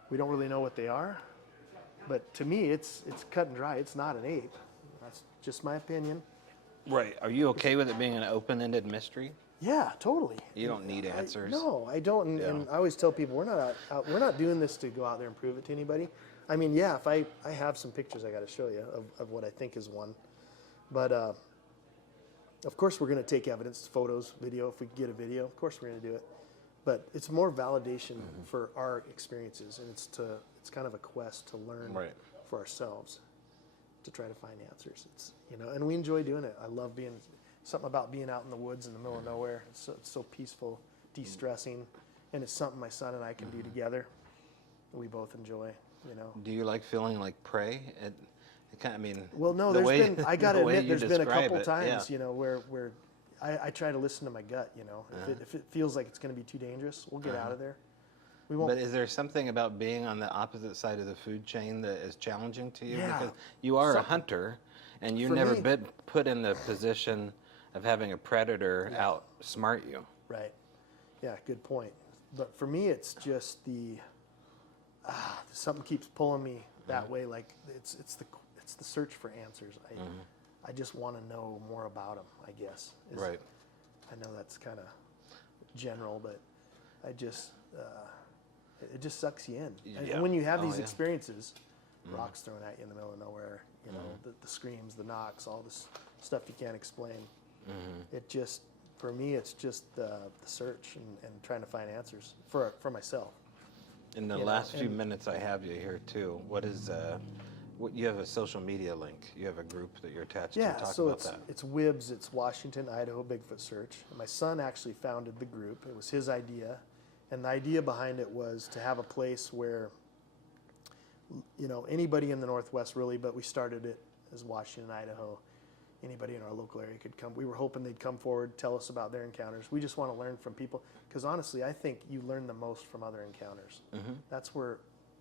We don't really know what they are. But to me, it's cut and dry. It's not an ape. That's just my opinion. Right. Are you okay with it being an open-ended mystery? Yeah, totally. You don't need answers. No, I don't. And I always tell people, we're not doing this to go out there and prove it to anybody. I mean, yeah, if I have some pictures I got to show you of what I think is one. But of course, we're going to take evidence, photos, video. If we get a video, of course, we're going to do it. But it's more validation for our experiences, and it's kind of a quest to learn for ourselves, to try to find answers. It's and we enjoy doing it. I love something about being out in the woods in the middle of nowhere. It's so peaceful, de-stressing, and it's something my son and I can do together. We both enjoy. Do you like feeling like prey? Well, no. I got to admit, there's been a couple times, where I try to listen to my gut. If it feels like it's going to be too dangerous, we'll get out of there. We won't. But is there something about being on the opposite side of the food chain that is challenging to you? Yeah, because you are a hunter, and you've never been put in the position of having a predator outsmart you. Right. Yeah, good point. But for me, it's just something keeps pulling me that way. Like it's the search for answers. I just want to know more about them, I guess. Right. I know that's kind of general, but it just sucks you in. And when you have these experiences, rocks thrown at you in the middle of nowhere, the screams, the knocks, all this stuff you can't explain. It just, for me, it's just the search and trying to find answers for myself. In the last few minutes I have you here too, what is you have a social media link. You have a group that you're attached to. Talk about that. It's WIBS. It's Washington, Idaho Bigfoot Search. And my son actually founded the group. It was his idea. And the idea behind it was to have a place where, anybody in the Northwest really, but we started it as Washington, Idaho. Anybody in our local area could come. We were hoping they'd come forward, tell us about their encounters. We just want to learn from people. Because honestly, I think you learn the most from other encounters. That's where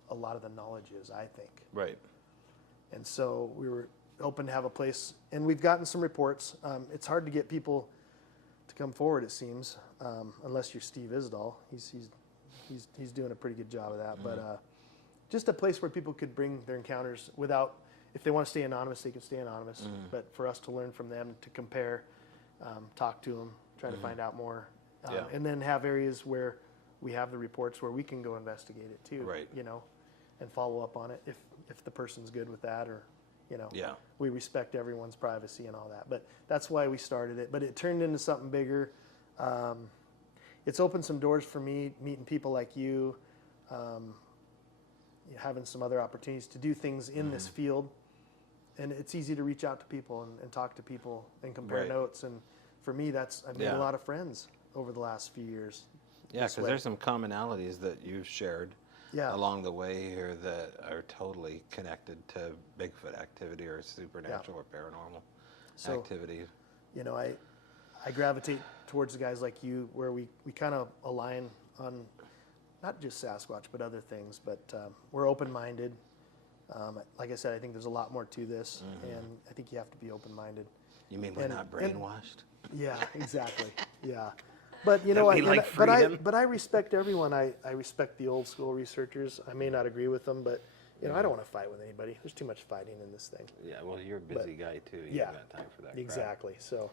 a lot of the knowledge is, I think. Right. And so we were hoping to have a place, and we've gotten some reports. It's hard to get people to come forward, it seems, unless you're Steve Isdall. He's doing a pretty good job of that. But just a place where people could bring their encounters without, if they want to stay anonymous, they can stay anonymous. But for us to learn from them, to compare, talk to them, try to find out more, and then have areas where we have the reports where we can go investigate it too. Right. And follow up on it if the person's good with that, or we respect everyone's privacy and all that. But that's why we started it. But it turned into something bigger. It's opened some doors for me, meeting people like you, having some other opportunities to do things in this field. And it's easy to reach out to people and talk to people and compare notes. And for me, I've made a lot of friends over the last few years. Yeah, because there's some commonalities that you've shared along the way here that are totally connected to Bigfoot activity or supernatural or paranormal activity. I gravitate towards the guys like you, where we kind of align on not just Sasquatch, but other things. But we're open-minded. Like I said, I think there's a lot more to this, and I think you have to be open-minded. You mean we're not brainwashed? Yeah, exactly. Yeah. But but I respect everyone. I respect the old school researchers. I may not agree with them, but I don't want to fight with anybody. There's too much fighting in this thing. Yeah, well, you're a busy guy too. You haven't got time for that. Exactly. Crap. So,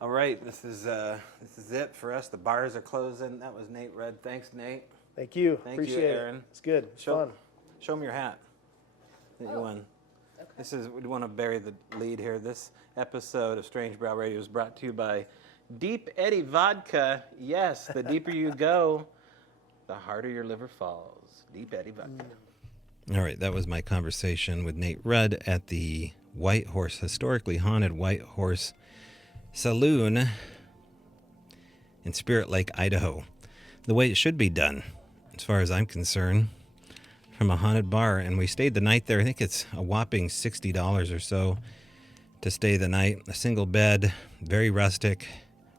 all right, this is it for us. The bars are closing. That was Nate Rudd. Thanks, Nate. Thank you. Appreciate it, Aaron. It's good. It's fun. Show them your hat that you won. Okay. We want to bury the lead here. This episode of Strange Brow Radio is brought to you by Deep Eddy Vodka. Yes, the deeper you go, the harder your liver falls. Deep Eddy Vodka. All right, that was my conversation with Nate Rudd at the White Horse, historically haunted White Horse Saloon in Spirit Lake, Idaho. The way it should be done. as far as I'm concerned, from a haunted bar. And we stayed the night there. I think it's a whopping $60 or so to stay the night. A single bed, very rustic,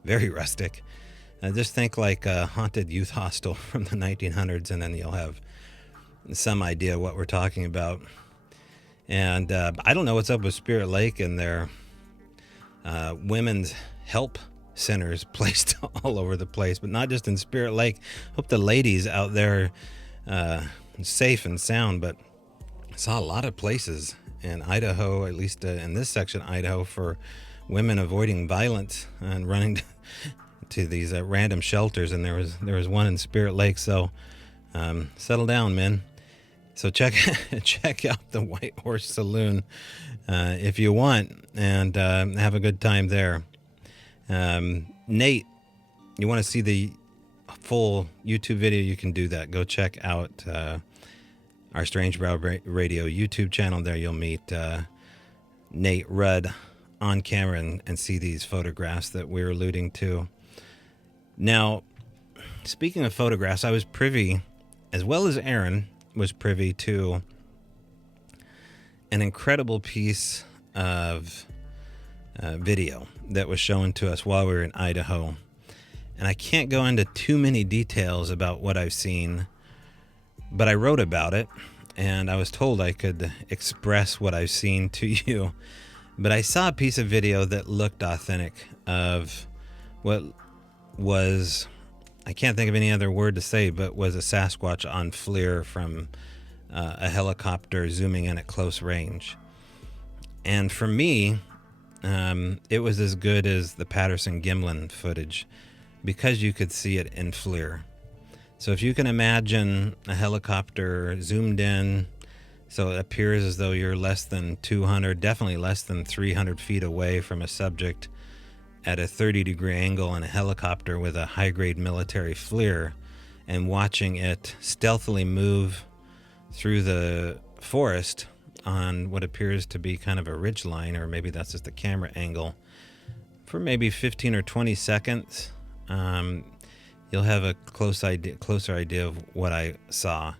very rustic. Just think like a haunted youth hostel from the 1900s, and then you'll have some idea what we're talking about. And I don't know what's up with Spirit Lake and their women's help centers placed all over the place, but not just in Spirit Lake. Hope the ladies out there safe and sound, but I saw a lot of places in Idaho, at least in this section of Idaho, for women avoiding violence and running to these random shelters, and there was one in Spirit Lake. So settle down, men. So check out the White Horse Saloon if you want, and have a good time there. Nate, you want to see the full YouTube video? You can do that. Go check out our Strange Brow Radio YouTube channel. There you'll meet Nate Rudd on camera and see these photographs that we're alluding to. Now, speaking of photographs, I was privy, as well as Aaron was privy to, an incredible piece of video that was shown to us while we were in Idaho. And I can't go into too many details about what I've seen, but I wrote about it, and I was told I could express what I've seen to you. But I saw a piece of video that looked authentic of what was, I can't think of any other word to say, but was a Sasquatch on FLIR from a helicopter zooming in at close range. And for me, it was as good as the Patterson-Gimlin footage because you could see it in FLIR. So if you can imagine a helicopter zoomed in, so it appears as though you're less than 200, definitely less than 300 feet away from a subject at a 30-degree angle in a helicopter with a high-grade military FLIR, and watching it stealthily move through the forest on what appears to be kind of a ridge line, or maybe that's just the camera angle, for maybe 15 or 20 seconds, you'll have a closer idea of what I saw.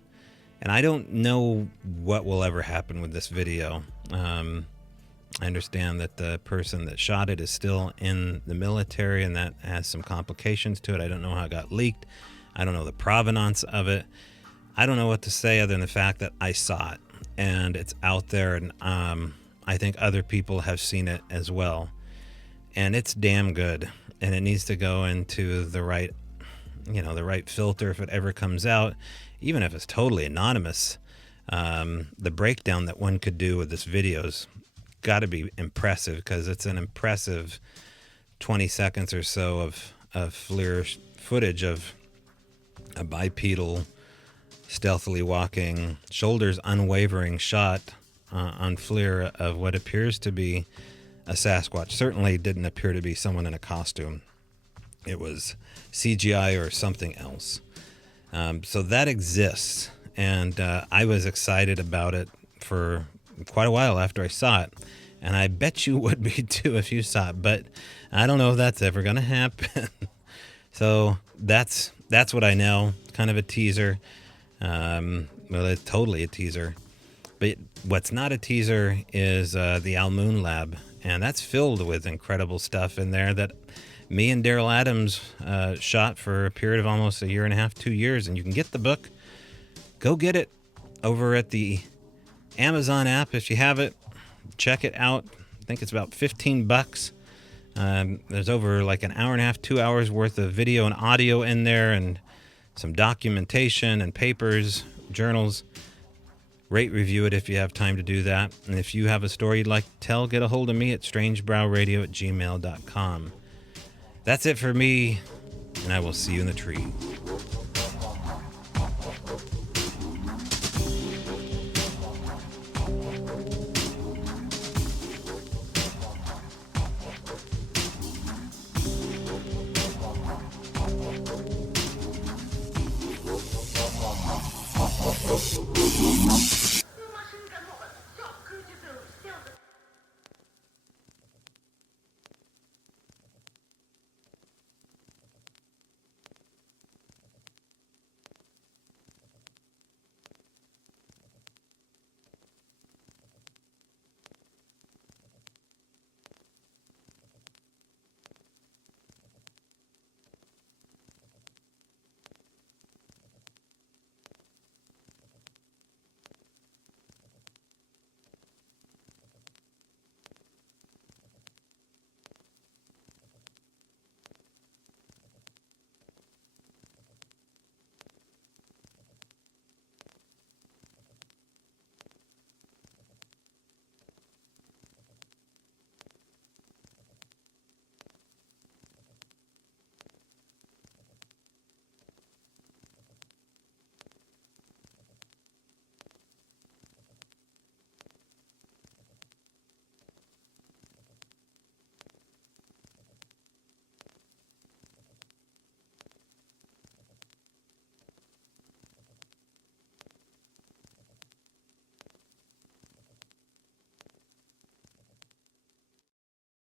And I don't know what will ever happen with this video. I understand that the person that shot it is still in the military, and that has some complications to it. I don't know how it got leaked. I don't know the provenance of it. I don't know what to say other than the fact that I saw it, and it's out there, and I think other people have seen it as well. And it's damn good, and it needs to go into the right, the right filter if it ever comes out, even if it's totally anonymous. The breakdown that one could do with this video's got to be impressive, because it's an impressive 20 seconds or so of FLIR footage of a bipedal, stealthily walking, shoulders unwavering shot on FLIR of what appears to be a Sasquatch. Certainly didn't appear to be someone in a costume. It was CGI or something else. So that exists, and I was excited about it for quite a while after I saw it, and I bet you would be too if you saw it, but I don't know if that's ever going to happen. So that's what I know. Kind of a teaser. Well, it's totally a teaser. But what's not a teaser is the Almoon Lab, and that's filled with incredible stuff in there that me and Daryl Adams shot for a period of almost 1.5 years, 2 years, and you can get the book. Go get it over at the Amazon app if you have it. Check it out. I think it's about $15. There's over like 1.5, 2 hours worth of video and audio in there, and some documentation and papers, journals. Rate, review it if you have time to do that. And if you have a story you'd like to tell, get a hold of me at strangebrowradio@gmail.com. That's it for me, and I will see you in the tree.